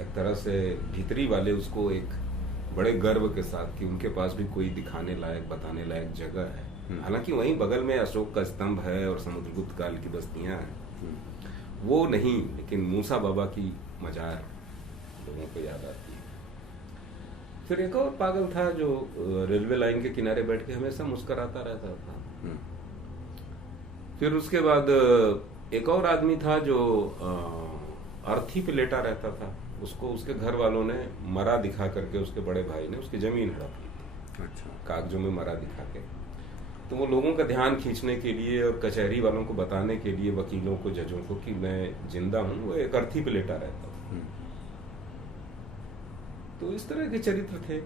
एक तरह से भीतरी वाले उसको एक बड़े गर्व के साथ कि उनके पास भी कोई दिखाने लायक बताने लायक जगह है। हालांकि वहीं बगल में अशोक का स्तंभ है और समुद्रगुप्त काल की बस्तियां हैं, वो नहीं, लेकिन मूसा बाबा की मजार लोगों को याद आती है। फिर एक और पागल था जो रेलवे लाइन के किनारे बैठ के हमेशा मुस्कुराता रहता था। फिर उसके बाद एक और आदमी था जो अर्थी पे लेटा रहता था, उसको उसके घर वालों ने मरा दिखा करके, उसके बड़े भाई ने उसकी जमीन हड़प ली थी। अच्छा। कागजों में मरा दिखा के, तो वो लोगों का ध्यान खींचने के लिए और कचहरी वालों को बताने के लिए, वकीलों को, जजों को, कि मैं जिंदा हूं, वो एक अर्थी पे लेटा रहता था। तो इस तरह के चरित्र थे,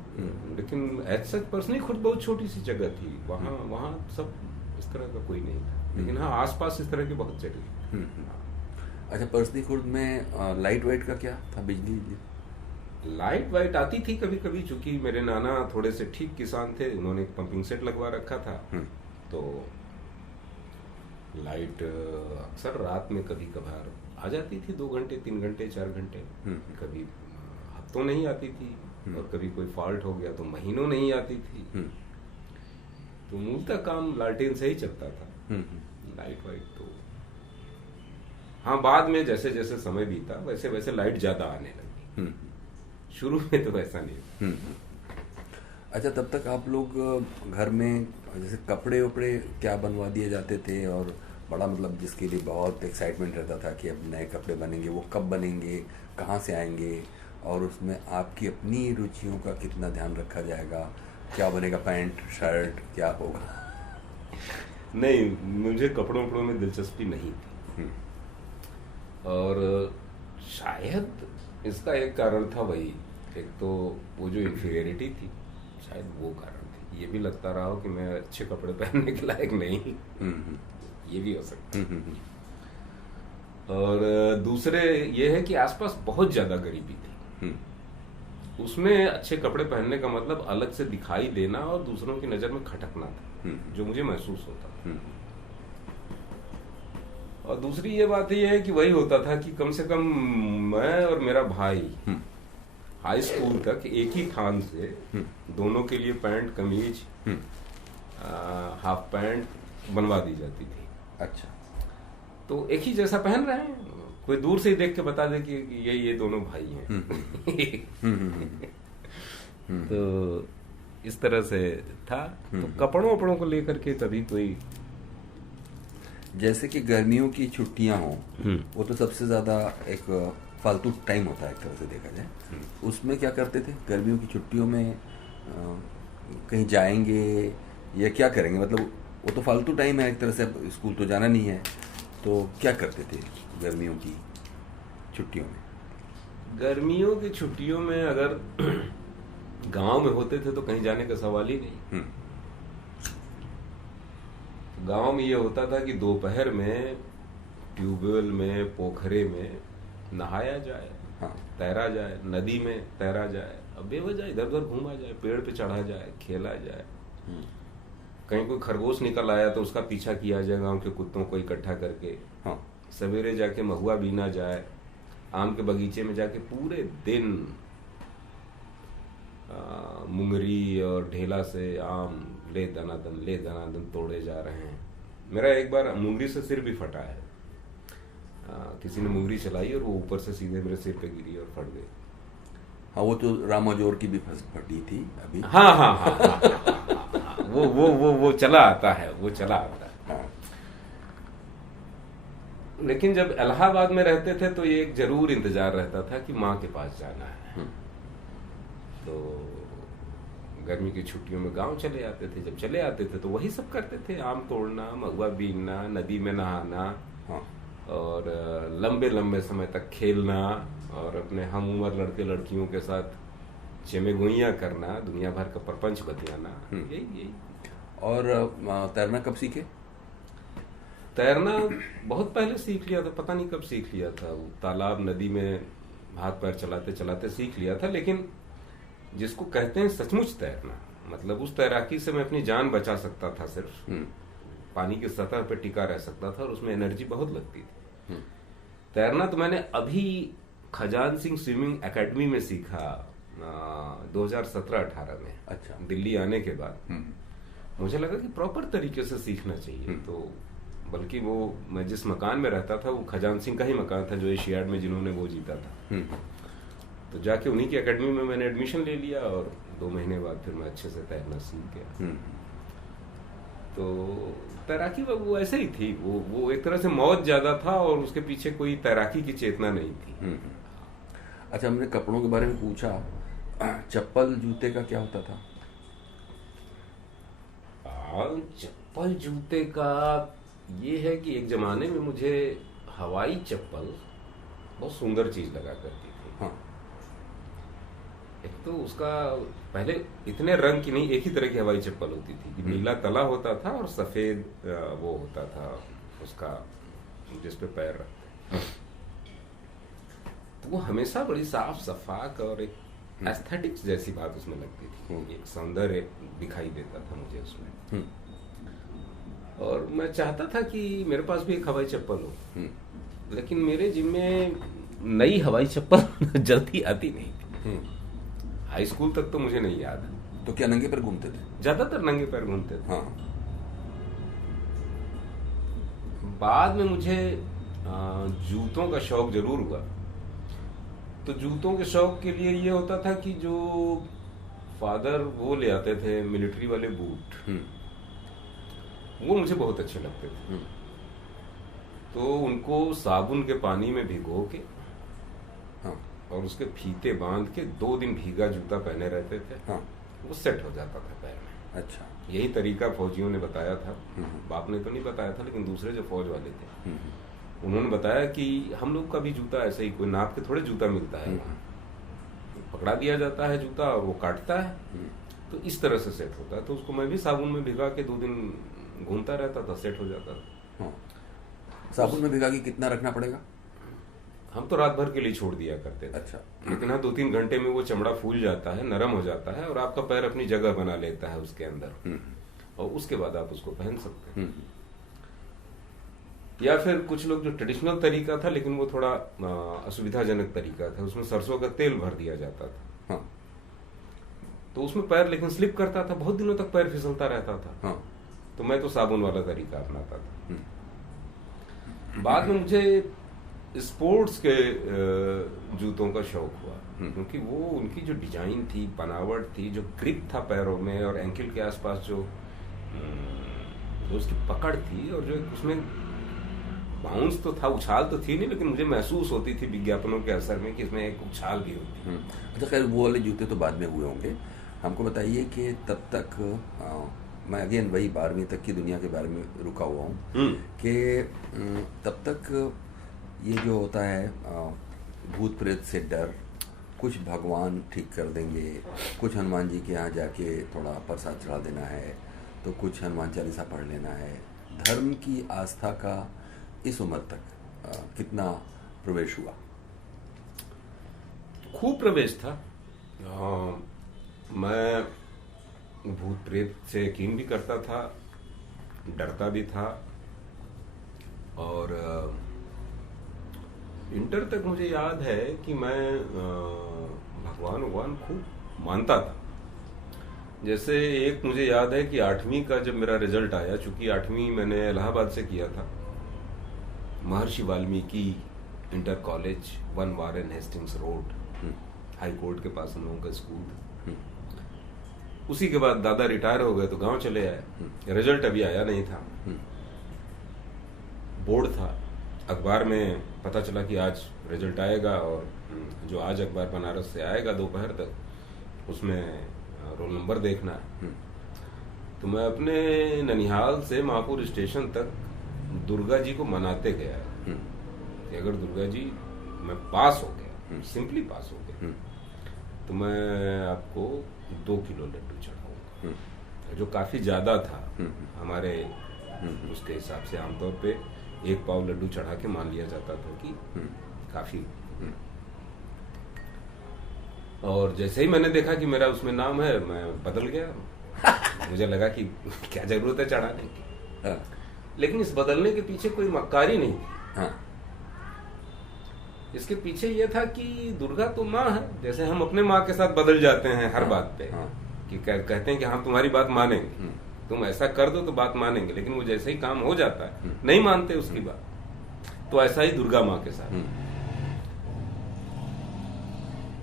लेकिन एज सच पर्सनली खुद बहुत छोटी सी जगह थी, वहाँ सब इस तरह का कोई नहीं था, लेकिन हाँ आसपास इस तरह के बहुत जगह। अच्छा, पर्सनली खुद में लाइट वाइट का क्या था? बिजली लाइट वाइट आती थी कभी कभी, चूंकि मेरे नाना थोड़े से ठीक किसान थे, उन्होंने एक पंपिंग सेट लगवा रखा था, तो लाइट अक्सर रात में कभी कभार आ जाती थी, 2 घंटे 3 घंटे 4 घंटे, कभी हफ्तों नहीं आती थी, और कभी कोई फॉल्ट हो गया तो महीनों नहीं आती थी। तो मूलतः काम लालटेन से ही चलता था। लाइट वाइट तो हाँ, बाद में जैसे जैसे समय बीता वैसे वैसे लाइट ज्यादा आने लगी, शुरू में तो वैसा नहीं। अच्छा, तब तक आप लोग घर में जैसे कपड़े वपड़े क्या बनवा दिए जाते थे, और बड़ा मतलब जिसके लिए बहुत एक्साइटमेंट रहता था कि अब नए कपड़े बनेंगे, वो कब बनेंगे, कहाँ से आएंगे, और उसमें आपकी अपनी रुचियों का कितना ध्यान रखा जाएगा, क्या बनेगा, पैंट शर्ट क्या होगा? नहीं, मुझे कपड़ों वपड़ों में दिलचस्पी नहीं थी, और शायद इसका एक कारण था वही, एक तो वो जो इंफीरियरिटी थी, शायद वो कारण थी। ये भी लगता रहा हो कि मैं अच्छे कपड़े पहनने के लायक नहीं, ये भी हो सकता है। और दूसरे ये है कि आसपास बहुत ज्यादा गरीबी थी, उसमें अच्छे कपड़े पहनने का मतलब अलग से दिखाई देना और दूसरों की नजर में खटकना था, जो मुझे महसूस होता था। और दूसरी ये बात ये है कि वही होता था कि कम से कम मैं और मेरा भाई हाई स्कूल तक एक ही थान से दोनों के लिए पैंट कमीज हाफ पैंट बनवा दी जाती थी। अच्छा, तो एक ही जैसा पहन रहे हैं, कोई दूर से ही देख के बता दे कि ये दोनों भाई हैं। तो इस तरह से था। तो कपड़ों वपड़ों को लेकर के कभी कोई, जैसे कि गर्मियों की छुट्टियां हों, वो तो सबसे ज्यादा एक फालतू टाइम होता है एक तरह से देखा जाए। उसमें क्या करते थे गर्मियों की छुट्टियों में? कहीं जाएंगे या क्या करेंगे? मतलब वो तो फालतू टाइम है एक तरह से, स्कूल तो जाना नहीं है, तो क्या करते थे गर्मियों की छुट्टियों में? गर्मियों की छुट्टियों में अगर गांव में होते थे तो कहीं जाने का सवाल ही नहीं। गांव में ये होता था कि दोपहर में ट्यूबवेल में, पोखरे में नहाया जाए, तैरा जाए, नदी में तैरा जाए, अब बेवजह इधर उधर घूमा जाए, पेड़ पे चढ़ा जाए, खेला जाए। कहीं कोई खरगोश निकल आया तो उसका पीछा किया जाए गांव के कुत्तों को इकट्ठा करके। सवेरे जाके महुआ बीना जाए, आम के बगीचे में जाके पूरे दिन मुंगरी और ढेला से आम ले दनादन तोड़े जा रहे हैं। मेरा एक बार मुंगरी से सिर भी फटा है, किसी ने मुंगरी चलाई और वो ऊपर से सीधे मेरे सिर पे गिरी और फट गई। हाँ, वो तो रामाजोर की भी फटी थी अभी। हाँ, वो चला आता है, वो चला आता है। लेकिन जब इलाहाबाद में रहते थे तो ये एक जरूर इंतजार रहता था कि माँ के पास जाना है। तो गर्मी की छुट्टियों में गांव चले आते थे। जब चले आते थे तो वही सब करते थे, आम तोड़ना, महुआ बीनना, नदी में नहाना, और लंबे लंबे समय तक खेलना, और अपने हम उम्र लड़के लड़कियों के साथ चेमेगोइयाँ करना, दुनिया भर का प्रपंच बतियाना, यही। और तैरना कब सीखे? तैरना बहुत पहले सीख लिया था, पता नहीं कब सीख लिया था। वो तालाब नदी में हाथ पैर चलाते चलाते सीख लिया था। लेकिन जिसको कहते हैं सचमुच तैरना, मतलब उस तैराकी से मैं अपनी जान बचा सकता था सिर्फ, पानी की सतह पे टिका रह सकता था और उसमें एनर्जी बहुत लगती थी। तैरना तो मैंने अभी खजान सिंह स्विमिंग एकेडमी में सीखा 2017-18 में। अच्छा। दिल्ली आने के बाद मुझे लगा कि प्रॉपर तरीके से सीखना चाहिए। तो बल्कि वो मैं जिस मकान में रहता था वो खजान सिंह का ही मकान था जो एशियाड में जिन्होंने वो जीता था। तो जाके उन्हीं की एकेडमी में मैंने एडमिशन ले लिया और 2 महीने बाद फिर मैं अच्छे से तैरना सीख गया। तो तैराकी वो ऐसे ही थी, वो एक तरह से मौज ज्यादा था और उसके पीछे कोई तैराकी की चेतना नहीं थी। अच्छा, हमने कपड़ों के बारे में पूछा, चप्पल जूते का क्या होता था? चप्पल जूते का ये है कि एक जमाने में मुझे हवाई चप्पल बहुत सुंदर चीज लगा करती थी। हाँ। एक तो उसका पहले इतने रंग की नहीं, एक ही तरह की हवाई चप्पल होती थी कि नीला तला होता था और सफेद वो होता था उसका जिस पे पैर रखते। तो वो हमेशा बड़ी साफ सफाक और एक एस्थेटिक्स जैसी बात उसमें लगती थी, एक सौंदर्य दिखाई देता था मुझे उसमें। और मैं चाहता था कि मेरे पास भी एक हवाई चप्पल हो, लेकिन मेरे जिम में नई हवाई चप्पल जल्दी आती नहीं थी। हाई स्कूल तक तो मुझे नहीं याद है। तो क्या नंगे पैर घूमते थे? ज्यादातर नंगे पैर घूमते थे। हाँ। बाद में मुझे जूतों का शौक जरूर हुआ। तो जूतों के शौक के लिए ये होता था कि जो फादर वो ले आते थे मिलिट्री वाले बूट, वो मुझे बहुत अच्छे लगते थे। तो उनको साबुन के पानी में भिगो के और उसके फीते बांध के 2 दिन भीगा जूता पहने रहते थे। वो सेट हो जाता था पैर में। अच्छा। यही तरीका फौजियों ने बताया था। बाप ने तो नहीं बताया था, लेकिन दूसरे जो फौज वाले थे उन्होंने बताया कि हम लोग का भी जूता ऐसे ही, कोई नाप के थोड़े जूता मिलता है, पकड़ा दिया जाता है जूता और वो काटता है, तो इस तरह से सेट होता है। तो उसको मैं भी साबुन में भिगा के 2 दिन घूमता रहता था, सेट हो जाता था। साबुन में भिगा के कितना रखना पड़ेगा? हम तो रात भर के लिए छोड़ दिया करते थे। अच्छा। लेकिन हाँ 2-3 घंटे में वो चमड़ा फूल जाता है, नरम हो जाता है और आपका पैर अपनी जगह बना लेता है उसके अंदर, और उसके बाद आप उसको पहन सकते हैं। या फिर कुछ लोग जो ट्रेडिशनल तरीका था, लेकिन वो थोड़ा असुविधाजनक तरीका था, उसमें सरसों का तेल भर दिया जाता था। तो उसमें पैर लेकिन स्लिप करता था, बहुत दिनों तक पैर फिसलता रहता था। तो मैं तो साबुन वाला तरीका अपनाता था। बाद में मुझे स्पोर्ट्स के जूतों का शौक हुआ, क्योंकि वो उनकी जो डिजाइन थी, बनावट थी, जो ग्रिप था पैरों में और एंकल के आसपास जो उसकी पकड़ थी, और जो उसमें बाउंस तो था, उछाल तो थी नहीं, लेकिन मुझे महसूस होती थी विज्ञापनों के असर में कि इसमें एक उछाल भी होती है। अच्छा, खैर वो वाले जूते तो बाद में हुए होंगे। हमको बताइए कि तब तक मैं अगेन वही 12वीं तक की दुनिया के बारे में रुका हुआ हूँ कि तब तक ये जो होता है भूत प्रेत से डर, कुछ भगवान ठीक कर देंगे, कुछ हनुमान जी के यहाँ जाके थोड़ा प्रसाद चढ़ा देना है, तो कुछ हनुमान चालीसा पढ़ लेना है। धर्म की आस्था का इस उम्र तक कितना प्रवेश हुआ? खूब प्रवेश था। मैं भूत प्रेत से यकीन भी करता था, डरता भी था, और इंटर तक मुझे याद है कि मैं भगवान खूब मानता था। जैसे एक मुझे याद है कि 8वीं का जब मेरा रिजल्ट आया, चूंकि 8वीं मैंने इलाहाबाद से किया था, महर्षि Valmiki inter college, 1 Warren Hastings road, high court के पास हम लोगों का स्कूल था। उसी के बाद दादा रिटायर हो गए तो गांव चले आए। रिजल्ट अभी आया नहीं था, बोर्ड था, अखबार में पता चला कि आज रिजल्ट आएगा, और जो आज अखबार बनारस से आएगा दोपहर तक, उसमें रोल नंबर देखना है। तो मैं अपने ननिहाल से महापुर स्टेशन तक दुर्गा जी को मनाते गया कि अगर दुर्गा जी मैं पास हो गया, सिंपली पास हो गया, तो मैं आपको 2 किलो लड्डू चढ़ाऊंगा, जो काफी ज्यादा था हमारे उसके हिसाब से। आमतौर पे 1 पाव लड्डू चढ़ा के मान लिया जाता था कि काफी। और जैसे ही मैंने देखा कि मेरा उसमें नाम है, मैं बदल गया। मुझे लगा कि क्या जरूरत है चढ़ाने की। लेकिन इस बदलने के पीछे कोई मक्कारी नहीं थी। हाँ। इसके पीछे ये था कि दुर्गा तो माँ है, जैसे हम अपने माँ के साथ बदल जाते हैं हर बात पे। हाँ। कि कहते हैं कि हम तुम्हारी बात मानेंगे, तुम ऐसा कर दो तो बात मानेंगे, लेकिन वो जैसे ही काम हो जाता है नहीं मानते उसकी बात। तो ऐसा ही दुर्गा माँ के साथ।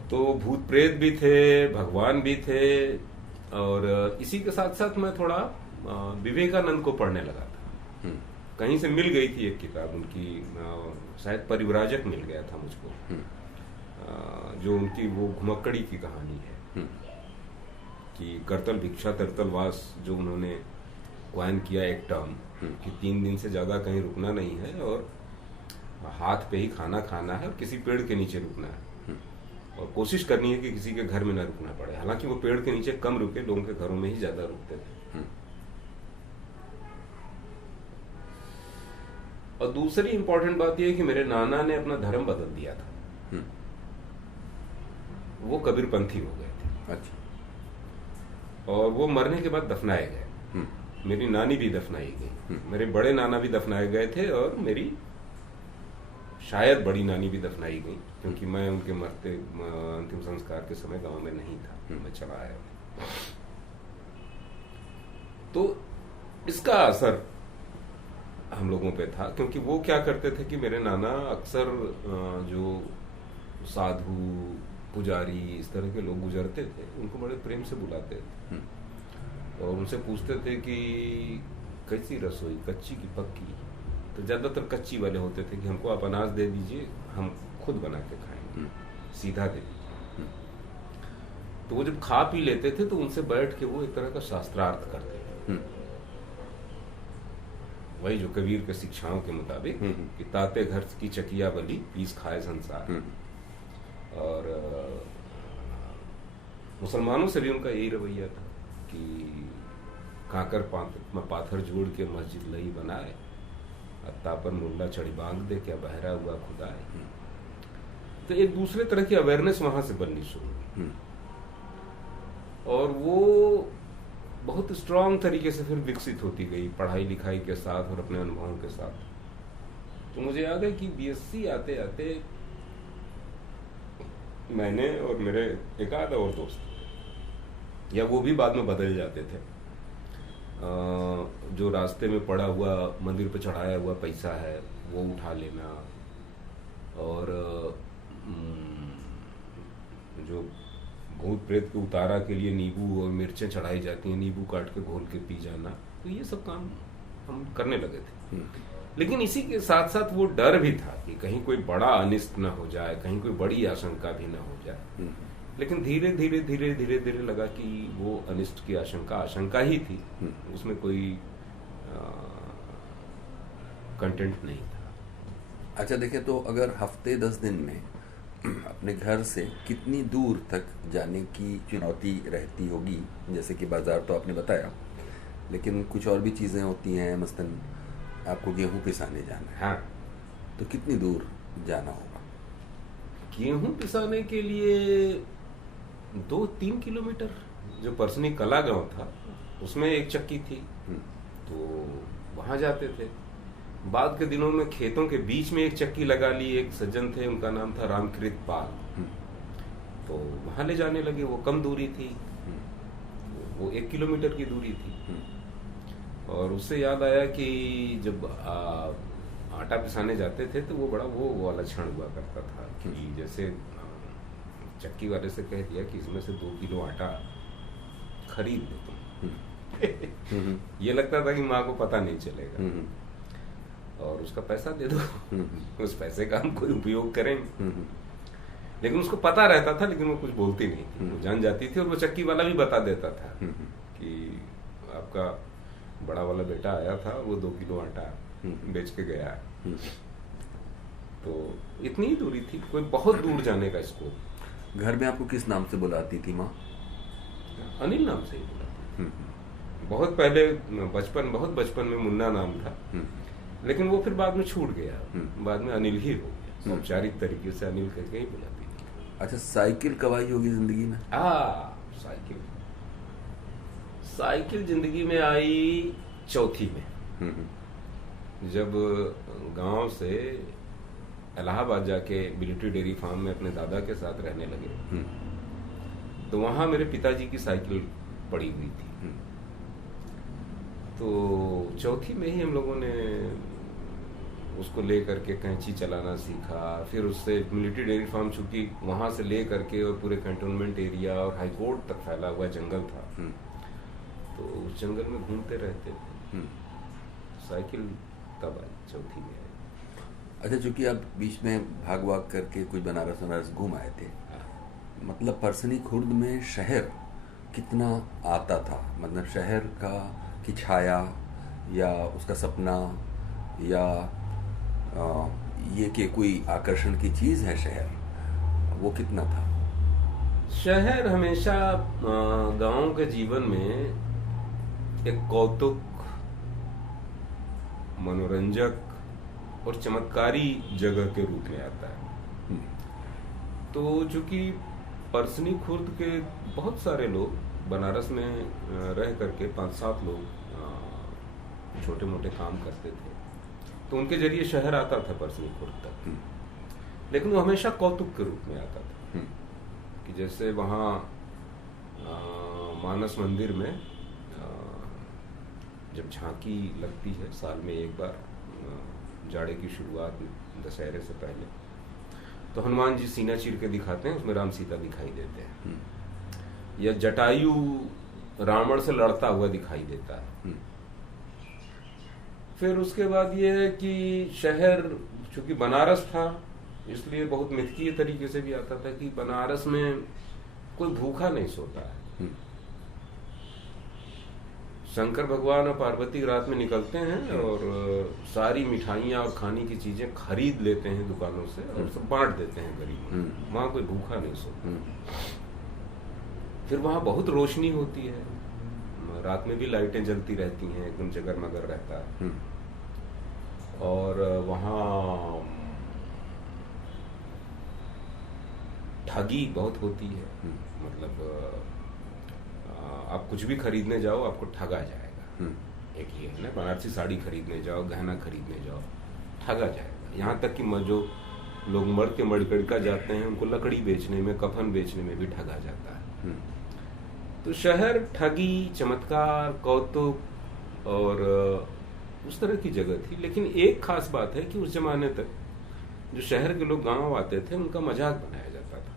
तो भूत प्रेत भी थे, भगवान भी थे, और इसी के साथ साथ मैं थोड़ा विवेकानंद को पढ़ने लगा था। कहीं से मिल गई थी एक किताब उनकी, शायद परिव्राजक मिल गया था मुझको, जो उनकी वो घुमक्कड़ी की कहानी है कि करतल भिक्षा तरतल वास, जो उन्होंने क्वाइन किया एक टर्म कि 3 दिन से ज्यादा कहीं रुकना नहीं है और हाथ पे ही खाना खाना है और किसी पेड़ के नीचे रुकना है और कोशिश करनी है कि किसी के घर में ना रुकना पड़े। हालांकि वो पेड़ के नीचे कम रुके, लोगों के घरों में ही ज्यादा रुकते थे। और दूसरी इंपॉर्टेंट बात यह है कि मेरे नाना ने अपना धर्म बदल दिया था। वो कबीरपंथी हो गए थे। अच्छा। और वो मरने के बाद दफनाए गए। मेरी नानी भी दफनाई गई, मेरे बड़े नाना भी दफनाए गए थे, और मेरी शायद बड़ी नानी भी दफनाई गई, क्योंकि मैं उनके मरते अंतिम संस्कार के समय गांव में नहीं था, मैं चला आया। तो इसका असर हम लोगों पे था, क्योंकि वो क्या करते थे कि मेरे नाना अक्सर जो साधु पुजारी इस तरह के लोग गुजरते थे उनको बड़े प्रेम से बुलाते थे और उनसे पूछते थे कि कैसी रसोई, कच्ची की पक्की। तो ज्यादातर कच्ची वाले होते थे कि हमको आप अनाज दे दीजिए, हम खुद बना के खाएंगे, सीधा दे दीजिए। तो वो जब खा पी लेते थे तो उनसे बैठ के वो एक तरह का शास्त्रार्थ करते थे, वही जो कबीर के शिक्षाओं के मुताबिक कि ताते घर की चकिया बली पीस खाए संसार। और मुसलमानों से भी उनका यही रवैया था कि काकर पाथर जोड़ के मस्जिद लई बनाए, अत्ता पर मुल्ला चढ़ी बांध दे, क्या बहरा हुआ खुदाए। तो एक दूसरे तरह की अवेयरनेस वहां से बननी शुरू हुई, और वो बहुत स्ट्रांग तरीके से फिर विकसित होती गई पढ़ाई लिखाई के साथ और अपने अनुभवों के साथ। तो मुझे याद है कि बीएससी आते आते मैंने और मेरे एक आध और दोस्त, या वो भी बाद में बदल जाते थे, जो रास्ते में पड़ा हुआ मंदिर पे चढ़ाया हुआ पैसा है वो उठा लेना, और जो भूत प्रेत के उतारा के लिए नींबू और मिर्चें चढ़ाई जाती हैं, नींबू काट के घोल के पी जाना, तो ये सब काम हम करने लगे थे। लेकिन इसी के साथ साथ वो डर भी था कि कहीं कोई बड़ा अनिष्ट न हो जाए, कहीं कोई बड़ी आशंका भी न हो जाए। लेकिन धीरे धीरे धीरे धीरे धीरे लगा कि वो अनिष्ट की आशंका ही थी, उसमें कोई कंटेंट नहीं था। अच्छा, देखिए, तो अगर हफ्ते 10 दिन में अपने घर से कितनी दूर तक जाने की चुनौती रहती होगी? जैसे कि बाजार तो आपने बताया, लेकिन कुछ और भी चीज़ें होती हैं, मसलन आपको गेहूं पिसाने जाना है। हाँ, तो कितनी दूर जाना होगा? गेहूं पिसाने के लिए 2-3 किलोमीटर। जो परसनी कला गांव था उसमें एक चक्की थी, तो वहां जाते थे। बाद के दिनों में खेतों के बीच में एक चक्की लगा ली, एक सज्जन थे उनका नाम था रामकृत पाल, तो वहां ले जाने लगे। वो कम दूरी थी, वो 1 किलोमीटर की दूरी थी। और उससे याद आया कि जब आटा पिसाने जाते थे तो वो बड़ा वो वाला क्षण हुआ करता था कि जैसे चक्की वाले से कह दिया कि इसमें से 2 किलो आटा खरीद लो तुम। ये लगता था कि माँ को पता नहीं चलेगा, और उसका पैसा दे दो, उस पैसे का हम कोई उपयोग करेंगे। लेकिन उसको पता रहता था, लेकिन वो कुछ बोलती नहीं थी, वो जान जाती थी। और वो चक्की वाला भी बता देता था कि आपका बड़ा वाला बेटा आया था, वो 2 किलो आटा बेच के गया। तो इतनी ही दूरी थी, कोई बहुत दूर जाने का स्कोप। घर में आपको किस नाम से बुलाती थी माँ? अनिल नाम से ही बुलाती थी। बहुत पहले बहुत बचपन में मुन्ना नाम था, लेकिन वो फिर बाद में छूट गया, बाद में अनिल ही हो गया। औपचारिक तरीके से अनिल करके ही बुलाती थी। अच्छा, साइकिल कब आई होगी जिंदगी में? साइकिल जिंदगी में आई 4थी में। जब गांव से इलाहाबाद जाके मिलिट्री डेयरी फार्म में अपने दादा के साथ रहने लगे, तो वहां मेरे पिताजी की साइकिल पड़ी हुई थी। तो चौथी में ही हम लोगों ने उसको ले करके कैंची चलाना सीखा। फिर उससे मिलिट्री डेयरी फार्म, चूंकि वहां से ले करके और पूरे कैंटोनमेंट एरिया और हाई कोर्ट तक फैला हुआ जंगल था, तो उस जंगल में घूमते रहते थे। साइकिल तब आई, चौथी में आई। अच्छा, चूंकि आप बीच में भाग भाग करके कुछ बनारस घूम आए थे, मतलब परसनी खुर्द में शहर कितना आता था? मतलब शहर की छाया या उसका सपना या ये कि कोई आकर्षण की चीज है शहर, वो कितना था? शहर हमेशा गांव के जीवन में एक कौतुक, मनोरंजक और चमत्कारी जगह के रूप में आता है। तो चूंकि परसनी खुर्द के बहुत सारे लोग बनारस में रह करके 5-7 लोग छोटे मोटे काम करते थे, तो उनके जरिए शहर आता था परसनी खुर्द तक, लेकिन वो हमेशा कौतुक के रूप में आता था। कि जैसे वहाँ मानस मंदिर में जब झांकी लगती है साल में एक बार, जाड़े की शुरुआत में, दशहरे से पहले, तो हनुमान जी सीना चीर के दिखाते हैं, उसमें राम सीता दिखाई देते हैं। या जटायु रावण से लड़ता हुआ दिखाई देता है। फिर उसके बाद ये है कि शहर चूंकि बनारस था, इसलिए बहुत मिथकीय तरीके से भी आता था कि बनारस में कोई भूखा नहीं सोता है। शंकर भगवान और पार्वती रात में निकलते हैं और सारी मिठाइयाँ और खाने की चीजें खरीद लेते हैं दुकानों से और सब बांट देते हैं गरीबों को। वहां कोई भूखा नहीं सोता। फिर वहां बहुत रोशनी होती है, रात में भी लाइटें जलती रहती हैं, एकदम जगरमगर रहता है। और वहाँ ठगी बहुत होती है, मतलब आप कुछ भी खरीदने जाओ आपको ठगा जाएगा। एक ये है ना, बनारसी साड़ी खरीदने जाओ, गहना खरीदने जाओ, ठगा जाएगा। यहाँ तक कि जो लोग मर्द के मड़कड़का जाते हैं, उनको लकड़ी बेचने में, कफन बेचने में भी ठगा जाता है। तो शहर ठगी, चमत्कार, कौतुक और उस तरह की जगह थी। लेकिन एक खास बात है कि उस जमाने तक जो शहर के लोग गांव आते थे, उनका मजाक बनाया जाता था।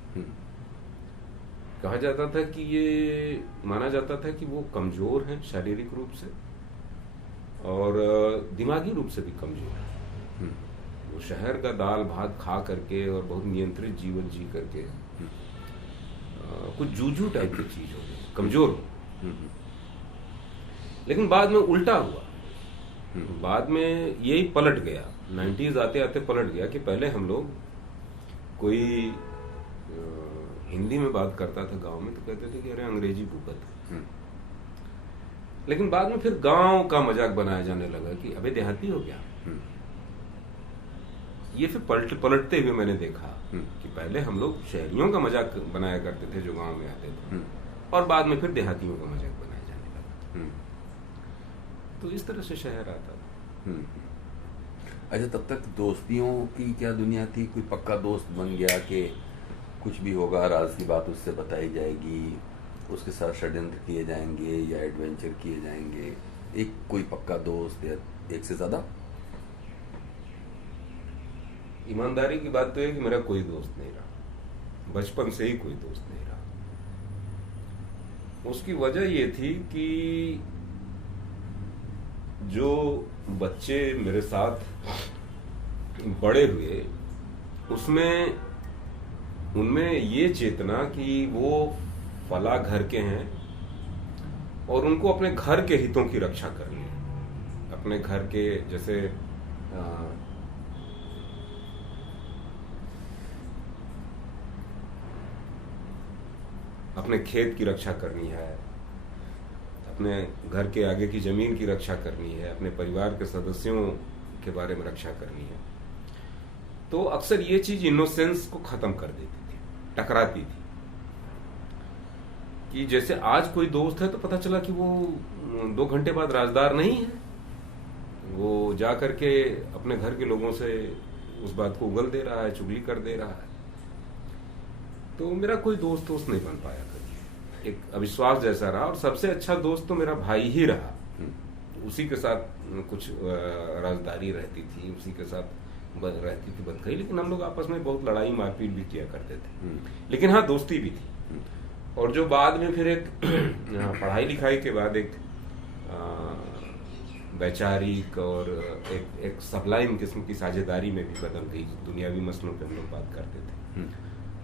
कहा जाता था कि ये माना जाता था कि वो कमजोर हैं शारीरिक रूप से और दिमागी रूप से भी कमजोर है। वो शहर का दाल भात खा करके और बहुत नियंत्रित जीवन जी करके कुछ जूझू टाइप की चीज हो गई, कमजोर हो। लेकिन बाद में उल्टा हुआ। बाद में यही पलट गया, 90s आते आते पलट गया कि पहले हम लोग कोई हिंदी में बात करता था गांव में तो कहते थे कि अरे अंग्रेजी भूपत। लेकिन बाद में फिर गांव का मजाक बनाया जाने लगा कि अबे देहाती हो गया। ये फिर पलटते हुए मैंने देखा कि पहले हम लोग शहरियों का मजाक बनाया करते थे जो गांव में आते थे, और बाद में फिर देहातियों का मजाक बनाया जाने लगा। तो इस तरह से शहर आता था। अच्छा, तब तक दोस्तियों की क्या दुनिया थी? कोई पक्का दोस्त बन गया कि कुछ भी होगा राज की बात उससे बताई जाएगी, उसके साथ षड्यंत्र किए जाएंगे या एडवेंचर किए जाएंगे? एक कोई पक्का दोस्त या एक से ज्यादा? ईमानदारी की बात तो है कि मेरा कोई दोस्त नहीं रहा, बचपन से ही कोई दोस्त नहीं रहा। उसकी वजह ये थी कि जो बच्चे मेरे साथ बड़े हुए, उसमें उनमें ये चेतना कि वो फला घर के हैं और उनको अपने घर के हितों की रक्षा करनी है। अपने घर के जैसे अपने खेत की रक्षा करनी है, अपने घर के आगे की जमीन की रक्षा करनी है, अपने परिवार के सदस्यों के बारे में रक्षा करनी है। तो अक्सर ये चीज इनोसेंस को खत्म कर देती थी, टकराती थी। कि जैसे आज कोई दोस्त है तो पता चला कि वो 2 घंटे बाद राजदार नहीं है, वो जा करके अपने घर के लोगों से उस बात को उगल दे रहा है, चुगली कर दे रहा है। तो मेरा कोई दोस्त नहीं बन पाया कभी, एक अविश्वास जैसा रहा। और सबसे अच्छा दोस्त तो मेरा भाई ही रहा, उसी के साथ कुछ राजदारी रहती थी, उसी के साथ रहती थी बदकही, लेकिन हम लोग आपस में बहुत लड़ाई मारपीट भी किया करते थे, लेकिन हाँ दोस्ती भी थी। और जो बाद में फिर एक पढ़ाई लिखाई के बाद एक वैचारिक और एक सब्लाइम किस्म की साझेदारी में भी बदल गई, दुनियावी मसलों पे हम लोग बात करते थे।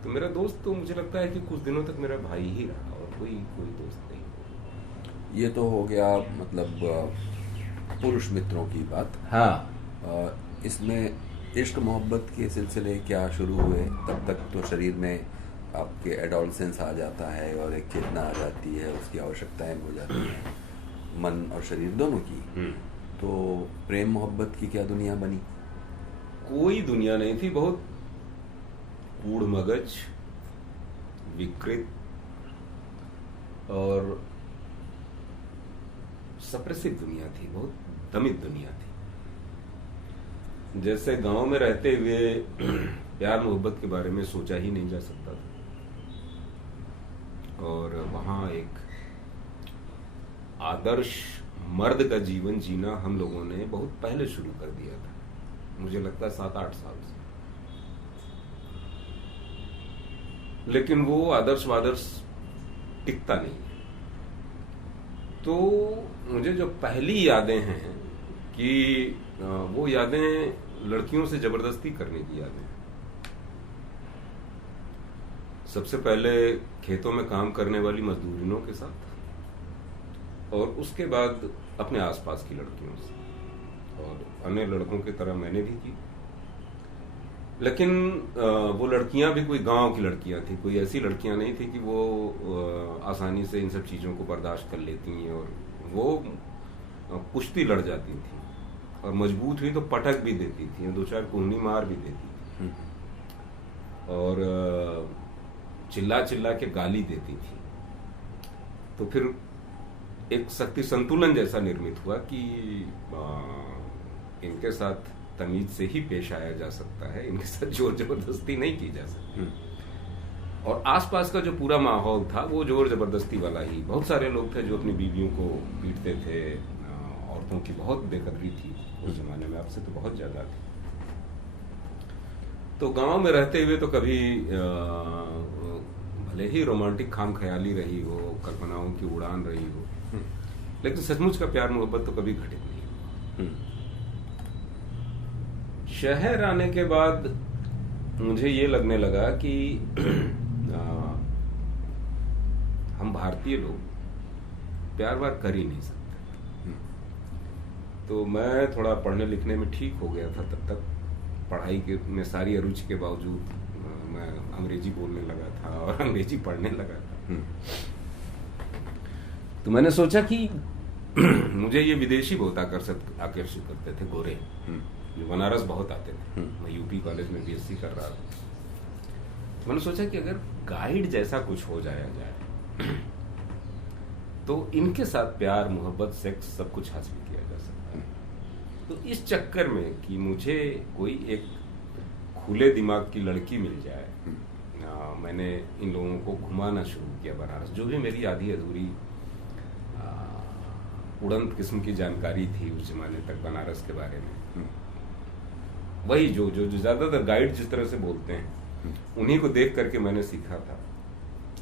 तो मेरा दोस्त तो मुझे लगता है कि कुछ दिनों तक मेरा भाई ही रहा, और कोई दोस्त नहीं। ये तो हो गया मतलब पुरुष मित्रों की बात। हाँ, इसमें इश्क मोहब्बत के सिलसिले क्या शुरू हुए? तब तक तो शरीर में आपके एडोलसेंस आ जाता है और एक चेतना आ जाती है, उसकी आवश्यकताएं हो जाती हैं, मन और शरीर दोनों की। तो प्रेम मोहब्बत की क्या दुनिया बनी? कोई दुनिया नहीं थी, बहुत कूड़ मगज, विकृत और सप्रेसिव दुनिया थी, बहुत दमित दुनिया थी। जैसे गांव में रहते हुए प्यार मोहब्बत के बारे में सोचा ही नहीं जा सकता था, और वहां एक आदर्श मर्द का जीवन जीना हम लोगों ने बहुत पहले शुरू कर दिया था, मुझे लगता है 7-8 साल से। लेकिन वो आदर्श टिकता नहीं है। तो मुझे जो पहली यादें हैं कि वो यादें लड़कियों से जबरदस्ती करने की यादें। सबसे पहले खेतों में काम करने वाली मजदूरिनों के साथ, और उसके बाद अपने आसपास की लड़कियों से, और अन्य लड़कों की तरह मैंने भी की। लेकिन वो लड़कियां भी कोई गांव की लड़कियां थी, कोई ऐसी लड़कियां नहीं थी कि वो आसानी से इन सब चीजों को बर्दाश्त कर लेती, और वो कुश्ती लड़ जाती थी, और मजबूत हुई तो पटक भी देती थी, 2-4 कुहनी मार भी देती थी, और चिल्ला चिल्ला के गाली देती थी। तो फिर एक शक्ति संतुलन जैसा निर्मित हुआ कि इनके साथ तमीज से ही पेश आया जा सकता है, इनके साथ जोर जबरदस्ती नहीं की जा सकती। और आसपास का जो पूरा माहौल था वो जोर जबरदस्ती वाला ही। बहुत सारे लोग थे जो अपनी बीवियों को पीटते थे, औरतों की बहुत बेकदरी थी उस जमाने में, आपसे तो बहुत ज्यादा थी। तो गांव में रहते हुए तो कभी भले ही रोमांटिक खाम ख्याली रही हो, कल्पनाओं की उड़ान रही हो, लेकिन सचमुच का प्यार मोहब्बत तो कभी घटित नहीं हुआ। शहर आने के बाद मुझे ये लगने लगा कि हम भारतीय लोग प्यार वार कर ही नहीं सकते। तो मैं थोड़ा पढ़ने लिखने में ठीक हो गया था तब तक। पढ़ाई के में सारी अरुचि के बावजूद मैं अंग्रेजी बोलने लगा था और अंग्रेजी पढ़ने लगा था। तो मैंने सोचा कि मुझे ये विदेशी बहुत आकर्षित करते थे, गोरे, जो बनारस बहुत आते थे। मैं यूपी कॉलेज में बीएससी कर रहा था। मैंने सोचा कि अगर गाइड जैसा कुछ हो जाए तो इनके साथ प्यार मोहब्बत सेक्स सब कुछ हासिल किया जा सकता है। तो इस चक्कर में कि मुझे कोई एक खुले दिमाग की लड़की मिल जाए, मैंने इन लोगों को घुमाना शुरू किया बनारस। जो भी मेरी आधी अधूरी उड़ंत किस्म की जानकारी थी उस जमाने तक बनारस के बारे में, वही जो ज्यादातर गाइड जिस तरह से बोलते हैं उन्हीं को देख करके मैंने सीखा था,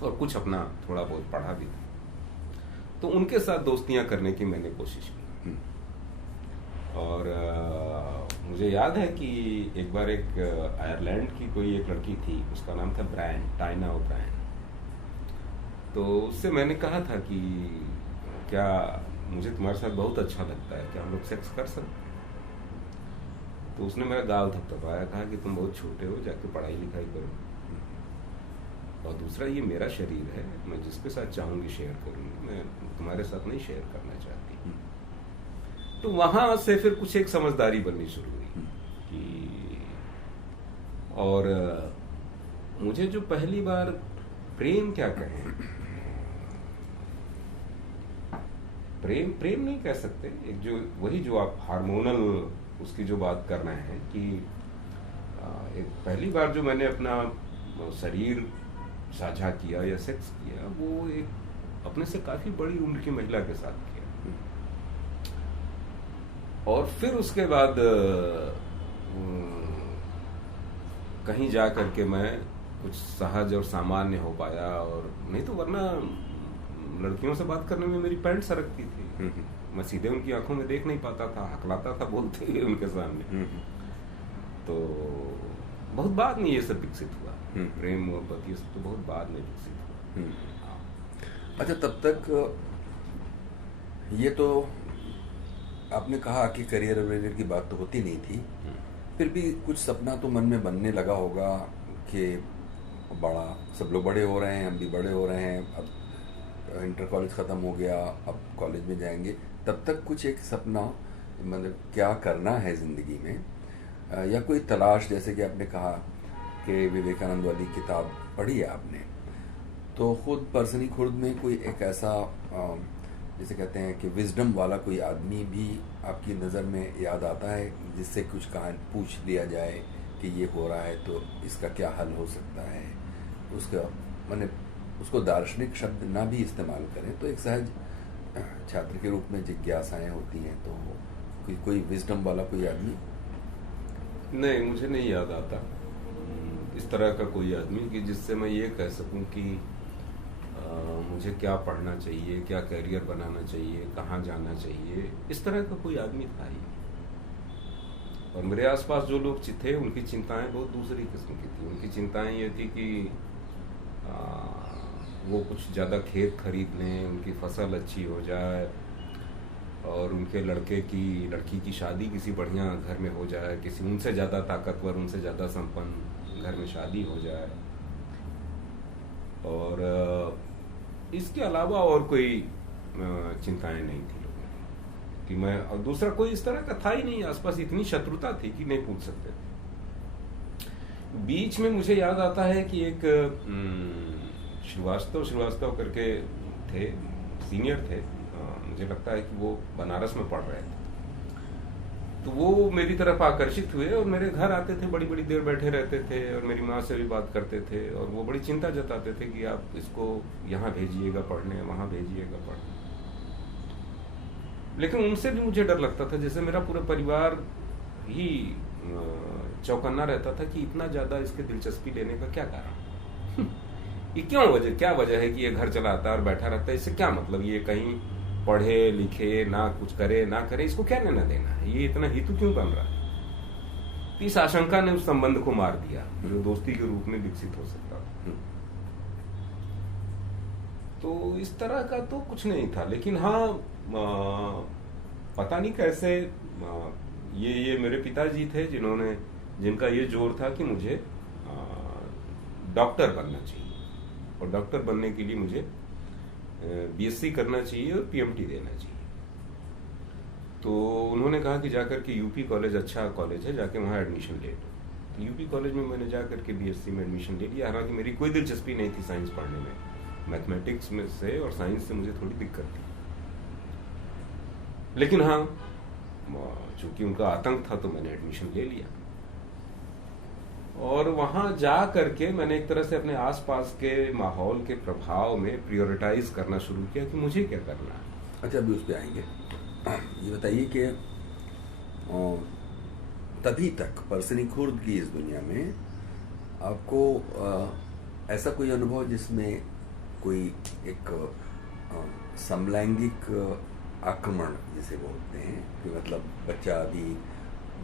और कुछ अपना थोड़ा बहुत पढ़ा भी था। तो उनके साथ दोस्तियां करने की मैंने कोशिश की। और मुझे याद है कि एक बार एक आयरलैंड की कोई एक लड़की थी, उसका नाम था टाइना ओब्रायन। तो उससे मैंने कहा था कि क्या मुझे तुम्हारे साथ बहुत अच्छा लगता है, क्या हम लोग सेक्स कर सकते हैं? तो उसने मेरा गाल थपथपाया, कहा कि तुम बहुत छोटे हो, जाके पढ़ाई लिखाई करो, और दूसरा ये मेरा शरीर है, मैं जिसके साथ चाहूंगी शेयर करूंगी, मैं तुम्हारे साथ नहीं शेयर करना चाहती। तो वहां से फिर कुछ एक समझदारी बननी शुरू हुई कि, और मुझे जो पहली बार प्रेम क्या कहें, प्रेम प्रेम नहीं कह सकते, एक जो वही जो आप हार्मोनल उसकी जो बात कर रहे हैं कि एक पहली बार जो मैंने अपना शरीर साझा किया या सेक्स किया, वो एक अपने से काफी बड़ी उम्र की महिला के साथ किया। और फिर उसके बाद कहीं जा करके मैं कुछ सहज और सामान्य हो पाया, और नहीं तो वरना लड़कियों से बात करने में मेरी पैंट सरकती थी। मैं सीधे उनकी आंखों में देख नहीं पाता था, हकलाता था बोलते हुए उनके सामने। तो बहुत बाद में ये सब विकसित हुआ, प्रेम मोहब्बत ये सब तो बहुत बाद में विकसित हुआ। अच्छा, तब तक ये तो आपने कहा कि करियर वरियर की बात तो होती नहीं थी, फिर भी कुछ सपना तो मन में बनने लगा होगा कि बड़ा, सब लोग बड़े हो रहे हैं, हम भी बड़े हो रहे हैं, अब इंटर कॉलेज ख़त्म हो गया, अब कॉलेज में जाएंगे। तब तक कुछ एक सपना, मतलब क्या करना है ज़िंदगी में, या कोई तलाश, जैसे कि आपने कहा कि विवेकानंद वाली किताब पढ़ी है आपने, तो खुद परसनी खुर्द में कोई एक ऐसा जैसे कहते हैं कि विजडम वाला कोई आदमी भी आपकी नज़र में याद आता है, जिससे कुछ कहा पूछ लिया जाए कि ये हो रहा है तो इसका क्या हल हो सकता है, उसका माने उसको दार्शनिक शब्द ना भी इस्तेमाल करें तो एक सहज छात्र के रूप में जिज्ञासाएं होती हैं, तो कोई विजडम वाला कोई आदमी? नहीं, मुझे नहीं याद आता इस तरह का कोई आदमी कि जिससे मैं ये कह सकूं कि मुझे क्या पढ़ना चाहिए, क्या करियर बनाना चाहिए, कहाँ जाना चाहिए, इस तरह का कोई आदमी था ही। और मेरे आसपास जो लोग थे उनकी चिंताएं बहुत दूसरी किस्म की थी। उनकी चिंताएं ये थी कि वो कुछ ज़्यादा खेत खरीद लें, उनकी फसल अच्छी हो जाए, और उनके लड़की की शादी किसी बढ़िया घर में हो जाए, किसी उनसे ज़्यादा ताकतवर, उनसे ज़्यादा संपन्न घर में शादी हो जाए। और इसके अलावा और कोई चिंताएं नहीं थी लोगों की, कि मैं, और दूसरा कोई इस तरह का था ही नहीं आसपास, इतनी शत्रुता थी कि नहीं पूछ सकते थे। बीच में मुझे याद आता है कि एक श्रीवास्तव करके थे, सीनियर थे, मुझे लगता है कि वो बनारस में पढ़ रहे थे, तो वो मेरी तरफ आकर्षित हुए और मेरे घर आते थे, बड़ी बड़ी देर बैठे रहते थे और मेरी माँ से भी बात करते थे, और वो बड़ी चिंता जताते थे कि आप इसको यहाँ भेजिएगा पढ़ने, वहाँ भेजिएगा पढ़ने। लेकिन उनसे भी मुझे डर लगता था, जैसे मेरा पूरा परिवार ही चौकन्ना रहता था कि इतना ज्यादा इसके दिलचस्पी लेने का क्या कारण ये क्या वजह है कि ये घर चलाता है और बैठा रहता है, इससे क्या मतलब, ये कहीं पढ़े लिखे ना, कुछ करे ना करे, इसको क्या लेना देना है, ये इतना हितु क्यों बन रहा है। इस आशंका ने उस संबंध को मार दिया जो दोस्ती के रूप में विकसित हो सकता था। तो इस तरह का तो कुछ नहीं था, लेकिन हाँ, पता नहीं कैसे ये मेरे पिताजी थे जिनका ये जोर था कि मुझे डॉक्टर बनना चाहिए, और डॉक्टर बनने के लिए मुझे बीएससी करना चाहिए और पीएमटी देना चाहिए। तो उन्होंने कहा कि जाकर के यूपी कॉलेज अच्छा कॉलेज है, जाके वहाँ एडमिशन ले लो। तो यूपी कॉलेज में मैंने जाकर के बीएससी में एडमिशन ले लिया। हालांकि मेरी कोई दिलचस्पी नहीं थी साइंस पढ़ने में, मैथमेटिक्स में से और साइंस से मुझे थोड़ी दिक्कत थी, लेकिन हाँ, चूंकि उनका आतंक था तो मैंने एडमिशन ले लिया। और वहां जा करके मैंने एक तरह से अपने आसपास के माहौल के प्रभाव में प्रायोरिटाइज करना शुरू किया कि मुझे क्या करना है। अच्छा, अभी उस पर आएंगे। ये बताइए कि तभी तक परसनी खुर्द की इस दुनिया में आपको ऐसा कोई अनुभव जिसमें कोई एक समलैंगिक आक्रमण जिसे बोलते हैं, कि मतलब बच्चा अभी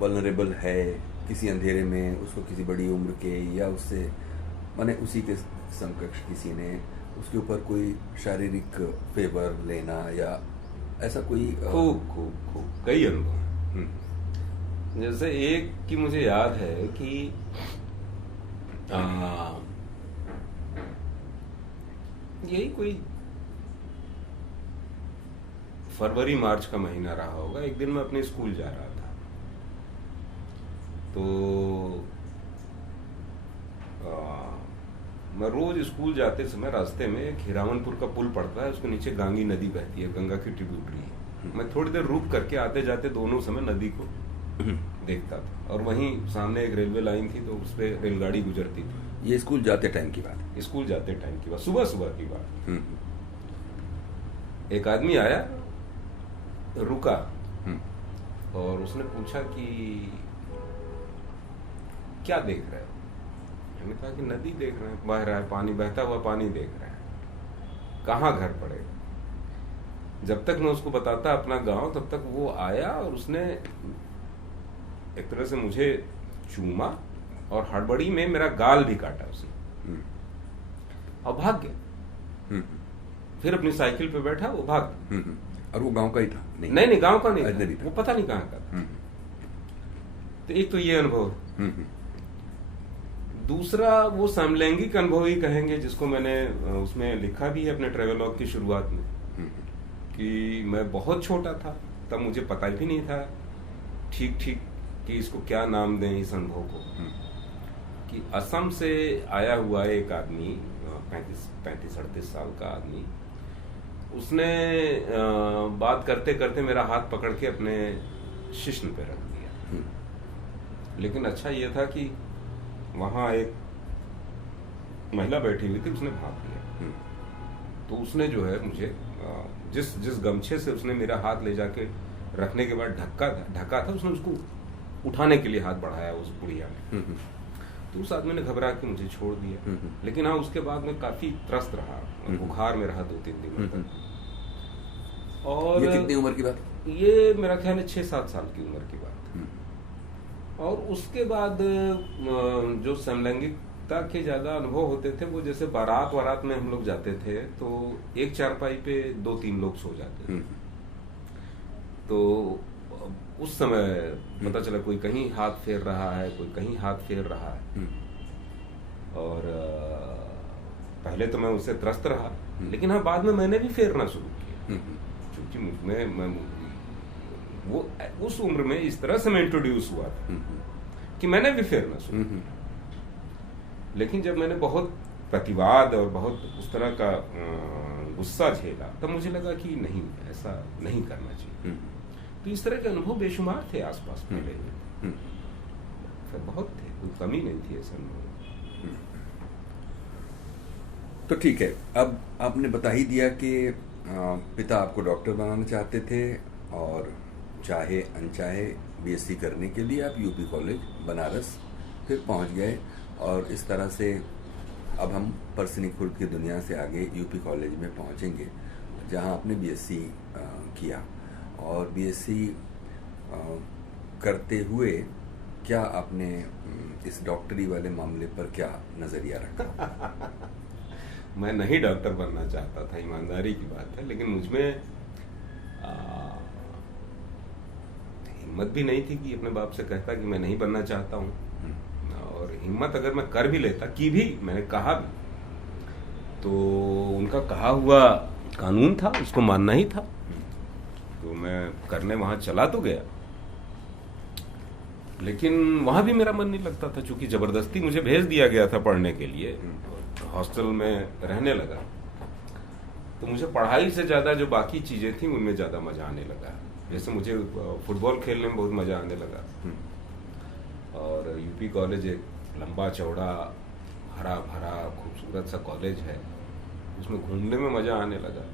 वल्नरेबल है किसी अंधेरे में, उसको किसी बड़ी उम्र के या उससे माने उसी के समकक्ष किसी ने उसके ऊपर कोई शारीरिक फेवर लेना या ऐसा कोई खूब कई अनुभव। जैसे एक की मुझे याद है कि यही कोई फरवरी मार्च का महीना रहा होगा। एक दिन मैं अपने स्कूल जा रहा था, तो मैं रोज स्कूल जाते समय रास्ते में एक हिरावनपुर का पुल पड़ता है, उसके नीचे गांगी नदी बहती है, गंगा की ट्रिब्यूटरी है। मैं थोड़ी देर रुक करके आते जाते दोनों समय नदी को देखता था, और वहीं सामने एक रेलवे लाइन थी, तो उस पर रेलगाड़ी गुजरती थी। ये स्कूल जाते टाइम की बात? स्कूल जाते टाइम की बात, सुबह सुबह की बात। एक आदमी आया, रुका, और उसने पूछा कि क्या देख रहे हो? मैंने कहा कि नदी देख रहे हैं, बह रहा है पानी, बहता हुआ पानी देख रहे हैं, कहाँ घर पड़ेगा? जब तक मैं उसको बताता अपना गांव, तब तक वो आया और उसने एक तरह से मुझे चूमा, और हड़बड़ी में मेरा गाल भी काटा उसने, और भाग गया। फिर अपनी साइकिल पे बैठा, वो भाग गया। और वो गांव का ही था? नहीं, गांव का नहीं था, वो पता नहीं कहाँ का था। तो एक तो ये अनुभव, दूसरा वो समलैंगिक अनुभव ही कहेंगे, जिसको मैंने उसमें लिखा भी है अपने ट्रेवलॉग की शुरुआत में, कि मैं बहुत छोटा था, तब मुझे पता भी नहीं था ठीक कि इसको क्या नाम दें इस अनुभव को, कि असम से आया हुआ एक आदमी, 35-38 साल का आदमी, उसने बात करते करते मेरा हाथ पकड़ के अपने शिश्न पे रख दिया। लेकिन अच्छा ये था कि वहां एक महिला बैठी हुई थी, उसने भाग लिया। तो उसने जो है मुझे जिस गमछे से उसने मेरा हाथ ले जाके रखने के बाद ढका था, उसने उसको उठाने के लिए हाथ बढ़ाया उस बुढ़िया ने। तो उस आदमी ने घबरा के मुझे छोड़ दिया। लेकिन हाँ, उसके बाद मैं काफी त्रस्त रहा, बुखार में रहा 2-3 दिन तक। और ये कितनी उम्र की बात? ये मेरा ख्याल है 6-7 साल की उम्र की बात। और उसके बाद जो समलैंगिकता के ज्यादा अनुभव होते थे, वो जैसे बारात में हम लोग जाते थे, तो एक चारपाई पे 2-3 लोग सो जाते थे। तो उस समय पता चला कोई कहीं हाथ फेर रहा है, कोई कहीं हाथ फेर रहा है। और पहले तो मैं उससे त्रस्त रहा, लेकिन हाँ, बाद में मैंने भी फेरना शुरू किया, क्योंकि मैं वो उस उम्र में इस तरह से मैं इंट्रोड्यूस हुआ था कि मैंने भी फेरना शुरू किया। लेकिन जब मैंने बहुत प्रतिवाद और बहुत उस तरह का गुस्सा झेला, तब मुझे लगा कि नहीं, ऐसा नहीं करना चाहिए। तो इस तरह के अनुभव बेशुमार थे आसपास मिले हुए, बहुत थे, कोई कमी नहीं थी ऐसे अनुभव। तो ठीक है, अब आपने बता ही दिया कि पिता आपको डॉक्टर बनाना चाहते थे, और चाहे अनचाहे बीएससी करने के लिए आप यूपी कॉलेज बनारस फिर पहुंच गए। और इस तरह से अब हम परसनी खुर्द की दुनिया से आगे यूपी कॉलेज में पहुंचेंगे, जहां आपने बीएससी किया। और बीएससी करते हुए क्या आपने इस डॉक्टरी वाले मामले पर क्या नजरिया रखा? मैं नहीं डॉक्टर बनना चाहता था, ईमानदारी की बात है, लेकिन मुझमें हिम्मत भी नहीं थी कि अपने बाप से कहता कि मैं नहीं बनना चाहता हूँ। और हिम्मत अगर मैं कर भी लेता, की भी, मैंने कहा भी, तो उनका कहा हुआ कानून था, उसको मानना ही था। तो मैं करने वहां चला तो गया, लेकिन वहां भी मेरा मन नहीं लगता था, चूंकि जबरदस्ती मुझे भेज दिया गया था पढ़ने के लिए। हॉस्टल में रहने लगा, तो मुझे पढ़ाई से ज्यादा जो बाकी चीजें थी उनमें ज्यादा मजा आने लगा। जैसे मुझे फुटबॉल खेलने में बहुत मजा आने लगा, और यूपी कॉलेज एक लंबा चौड़ा हरा भरा खूबसूरत सा कॉलेज है, उसमें घूमने में मजा आने लगा।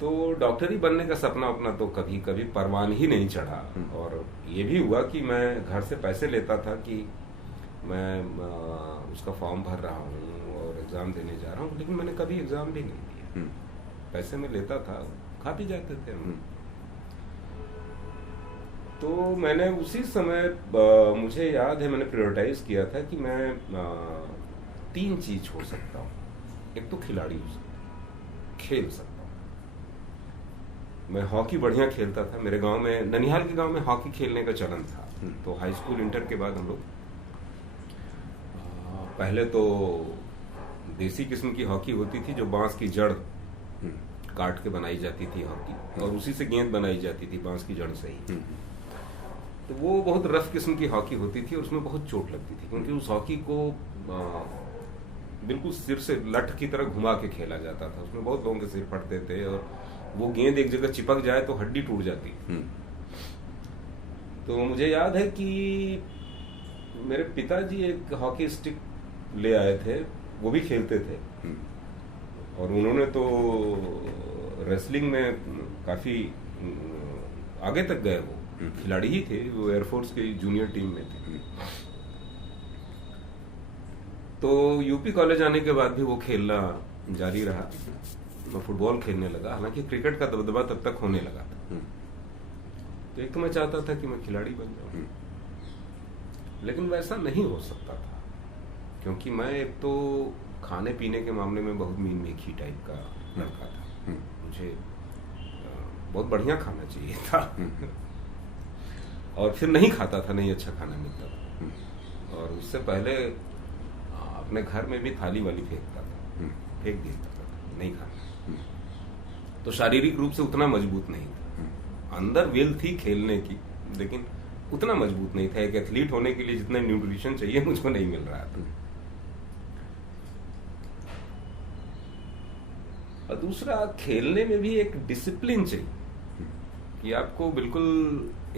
तो डॉक्टरी बनने का सपना अपना तो कभी कभी परवान ही नहीं चढ़ा। और ये भी हुआ कि मैं घर से पैसे लेता था कि मैं उसका फॉर्म भर रहा हूँ और एग्जाम देने जा रहा हूँ, लेकिन मैंने कभी एग्जाम भी नहीं दिया। पैसे में लेता था, खा भी जाते थे हम। तो मैंने उसी समय मुझे याद है मैंने प्रायोरिटाइज किया था कि मैं 3 चीज हो सकता हूँ। एक तो खिलाड़ी हो सकता हूँ, खेल सकता हूँ। मैं हॉकी बढ़िया खेलता था। मेरे गांव में, ननिहाल के गांव में हॉकी खेलने का चलन था। तो हाई स्कूल इंटर के बाद हम लोग पहले तो देसी किस्म की हॉकी होती थी, जो बांस की जड़ काट के बनाई जाती थी हॉकी, और उसी से गेंद बनाई जाती थी बांस की जड़ से ही। तो वो बहुत रफ किस्म की हॉकी होती थी और उसमें बहुत चोट लगती थी, क्योंकि उस हॉकी को बिल्कुल सिर से लठ की तरह घुमा के खेला जाता था। उसमें बहुत लोगों के सिर फटते थे और वो गेंद एक जगह चिपक जाए तो हड्डी टूट जाती। तो मुझे याद है कि मेरे पिताजी एक हॉकी स्टिक ले आए थे, वो भी खेलते थे और उन्होंने तो रेसलिंग में काफी आगे तक गए। वो खिलाड़ी ही थे, वो एयरफोर्स के जूनियर टीम में थे। तो यूपी कॉलेज आने के बाद भी वो खेलना जारी रहा। मैं फुटबॉल खेलने लगा, हालांकि क्रिकेट का दबदबा तब तक होने लगा था। तो एक तो मैं चाहता था कि मैं खिलाड़ी बन जाऊं, लेकिन वैसा नहीं हो सकता था क्योंकि मैं एक तो खाने पीने के मामले में बहुत मीन मेखी टाइप का लड़का था। मुझे बहुत बढ़िया खाना चाहिए था और फिर नहीं खाता था, नहीं अच्छा खाना मिलता था। और उससे पहले अपने घर में भी थाली वाली फेंकता था, फेंक दिया करता था, नहीं खाना। तो शारीरिक रूप से उतना मजबूत नहीं था। अंदर विल थी खेलने की, लेकिन उतना मजबूत नहीं था। एक एथलीट होने के लिए जितना न्यूट्रिशन चाहिए मुझको नहीं मिल रहा था। और दूसरा, खेलने में भी एक डिसिप्लिन चाहिए कि आपको बिल्कुल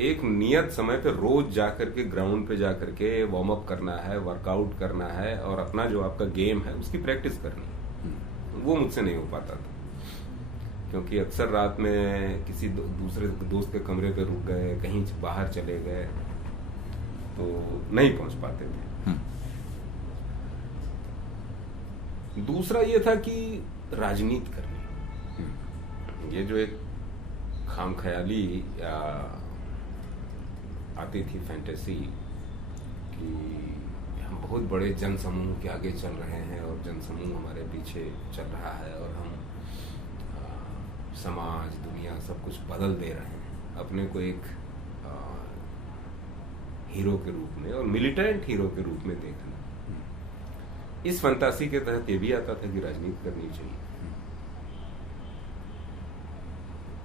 एक नियत समय पे रोज जाकर के ग्राउंड पे जाकर के वार्म अप करना है, वर्कआउट करना है और अपना जो आपका गेम है उसकी प्रैक्टिस करनी है। वो मुझसे नहीं हो पाता था क्योंकि अक्सर रात में किसी दूसरे दोस्त के कमरे पे रुक गए, कहीं बाहर चले गए तो नहीं पहुंच पाते थे। दूसरा ये था कि राजनीति करनी, ये जो एक खाम ख्याली आती थी फैंटेसी कि हम बहुत बड़े जन समूह के आगे चल रहे हैं और जन समूह हमारे पीछे चल रहा है और हम समाज, दुनिया सब कुछ बदल दे रहे हैं, अपने को एक हीरो के रूप में और मिलिटेंट हीरो के रूप में देखना। इस फंतासी के तहत ये भी आता था कि राजनीति करनी चाहिए।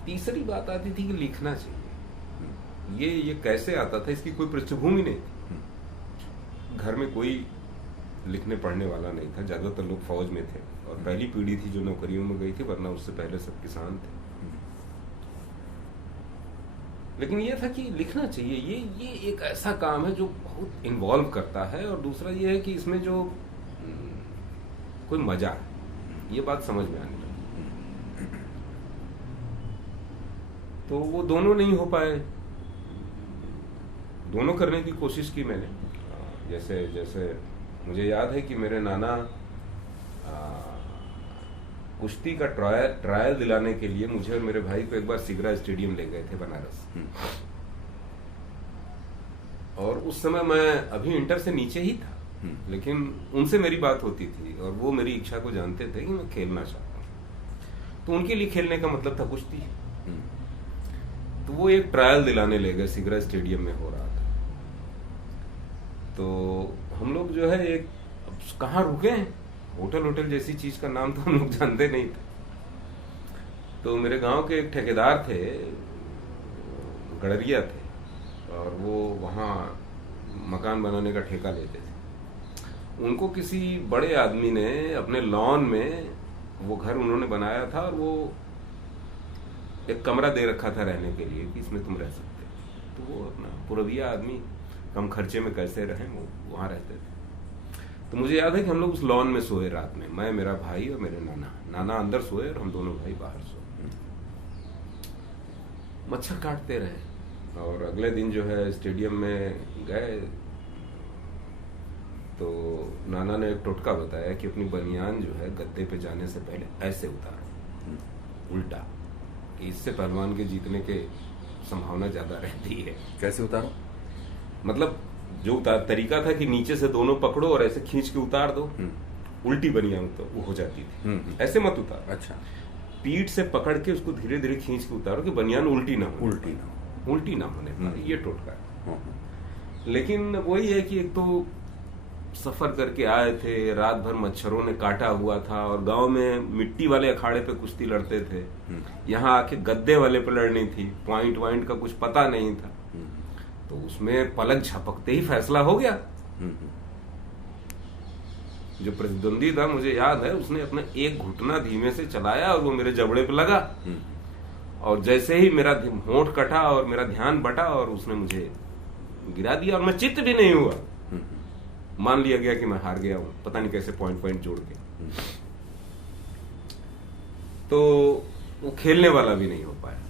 तीसरी बात आती थी कि लिखना चाहिए। ये कैसे आता था, इसकी कोई पृष्ठभूमि नहीं थी। घर में कोई लिखने पढ़ने वाला नहीं था, ज्यादातर लोग फौज में थे और पहली पीढ़ी थी जो नौकरियों में गई थी, वरना उससे पहले सब किसान थे। लेकिन ये था कि लिखना चाहिए। ये एक ऐसा काम है जो बहुत इन्वॉल्व करता है और दूसरा ये है कि इसमें जो कोई मजा है, ये बात समझ में आने लगी। तो वो दोनों नहीं हो पाए। दोनों करने की कोशिश की मैंने। जैसे जैसे मुझे याद है कि मेरे नाना कुश्ती का ट्रायल दिलाने के लिए मुझे और मेरे भाई को एक बार सिगरा स्टेडियम ले गए थे बनारस। और उस समय मैं अभी इंटर से नीचे ही था, लेकिन उनसे मेरी बात होती थी और वो मेरी इच्छा को जानते थे कि मैं खेलना चाहता हूँ। तो उनके लिए खेलने का मतलब था कुश्ती। तो वो एक ट्रायल दिलाने ले गए, सिगरा स्टेडियम में हो रहा था। तो हम लोग जो है एक कहाँ रुके हैं, होटल जैसी चीज का नाम तो हम लोग जानते नहीं थे। तो मेरे गांव के एक ठेकेदार थे, गड़रिया थे, और वो वहाँ मकान बनाने का ठेका लेते थे। उनको किसी बड़े आदमी ने अपने लॉन में वो घर उन्होंने बनाया था और वो एक कमरा दे रखा था रहने के लिए कि इसमें तुम रह सकते। तो वो अपना पुरविया आदमी, कम खर्चे में कैसे रहें, वो वहाँ रहते थे। तो मुझे याद है कि हम लोग उस लॉन में सोए रात में, मैं, मेरा भाई और मेरे नाना अंदर सोए और हम दोनों भाई बाहर सोए। मच्छर काटते रहे और अगले दिन जो है स्टेडियम में गए तो नाना ने एक टोटका बताया कि अपनी बनियान जो है गद्दे पे जाने से पहले ऐसे उतारो, उल्टा, कि इससे पहलवान के जीतने के संभावना ज्यादा रहती है। कैसे उतारो? मतलब जो तरीका था कि नीचे से दोनों पकड़ो और ऐसे खींच के उतार दो, उल्टी बनियान तो वो हो जाती थी। ऐसे मत उतारो। अच्छा। पीठ से पकड़ के उसको धीरे धीरे खींच के उतारो कि बनियान उल्टी ना हो, उल्टी ना होने पाए। ये टोटका है। लेकिन वही है कि एक तो सफर करके आए थे, रात भर मच्छरों ने काटा हुआ था और गांव में मिट्टी वाले अखाड़े पे कुश्ती लड़ते थे, यहाँ आके गद्दे वाले पे लड़नी थी, पॉइंट का कुछ पता नहीं था। तो उसमें पलक झपकते ही फैसला हो गया। जो प्रतिद्वंदी था, मुझे याद है, उसने अपना एक घुटना धीमे से चलाया और वो मेरे जबड़े पे लगा। और जैसे ही मेरा होंठ कटा और मेरा ध्यान बटा और उसने मुझे गिरा दिया, और मैं चित्त भी नहीं हुआ। मान लिया गया कि मैं हार गया हूं, पता नहीं कैसे पॉइंट जोड़ के। तो वो खेलने वाला भी नहीं हो पाया।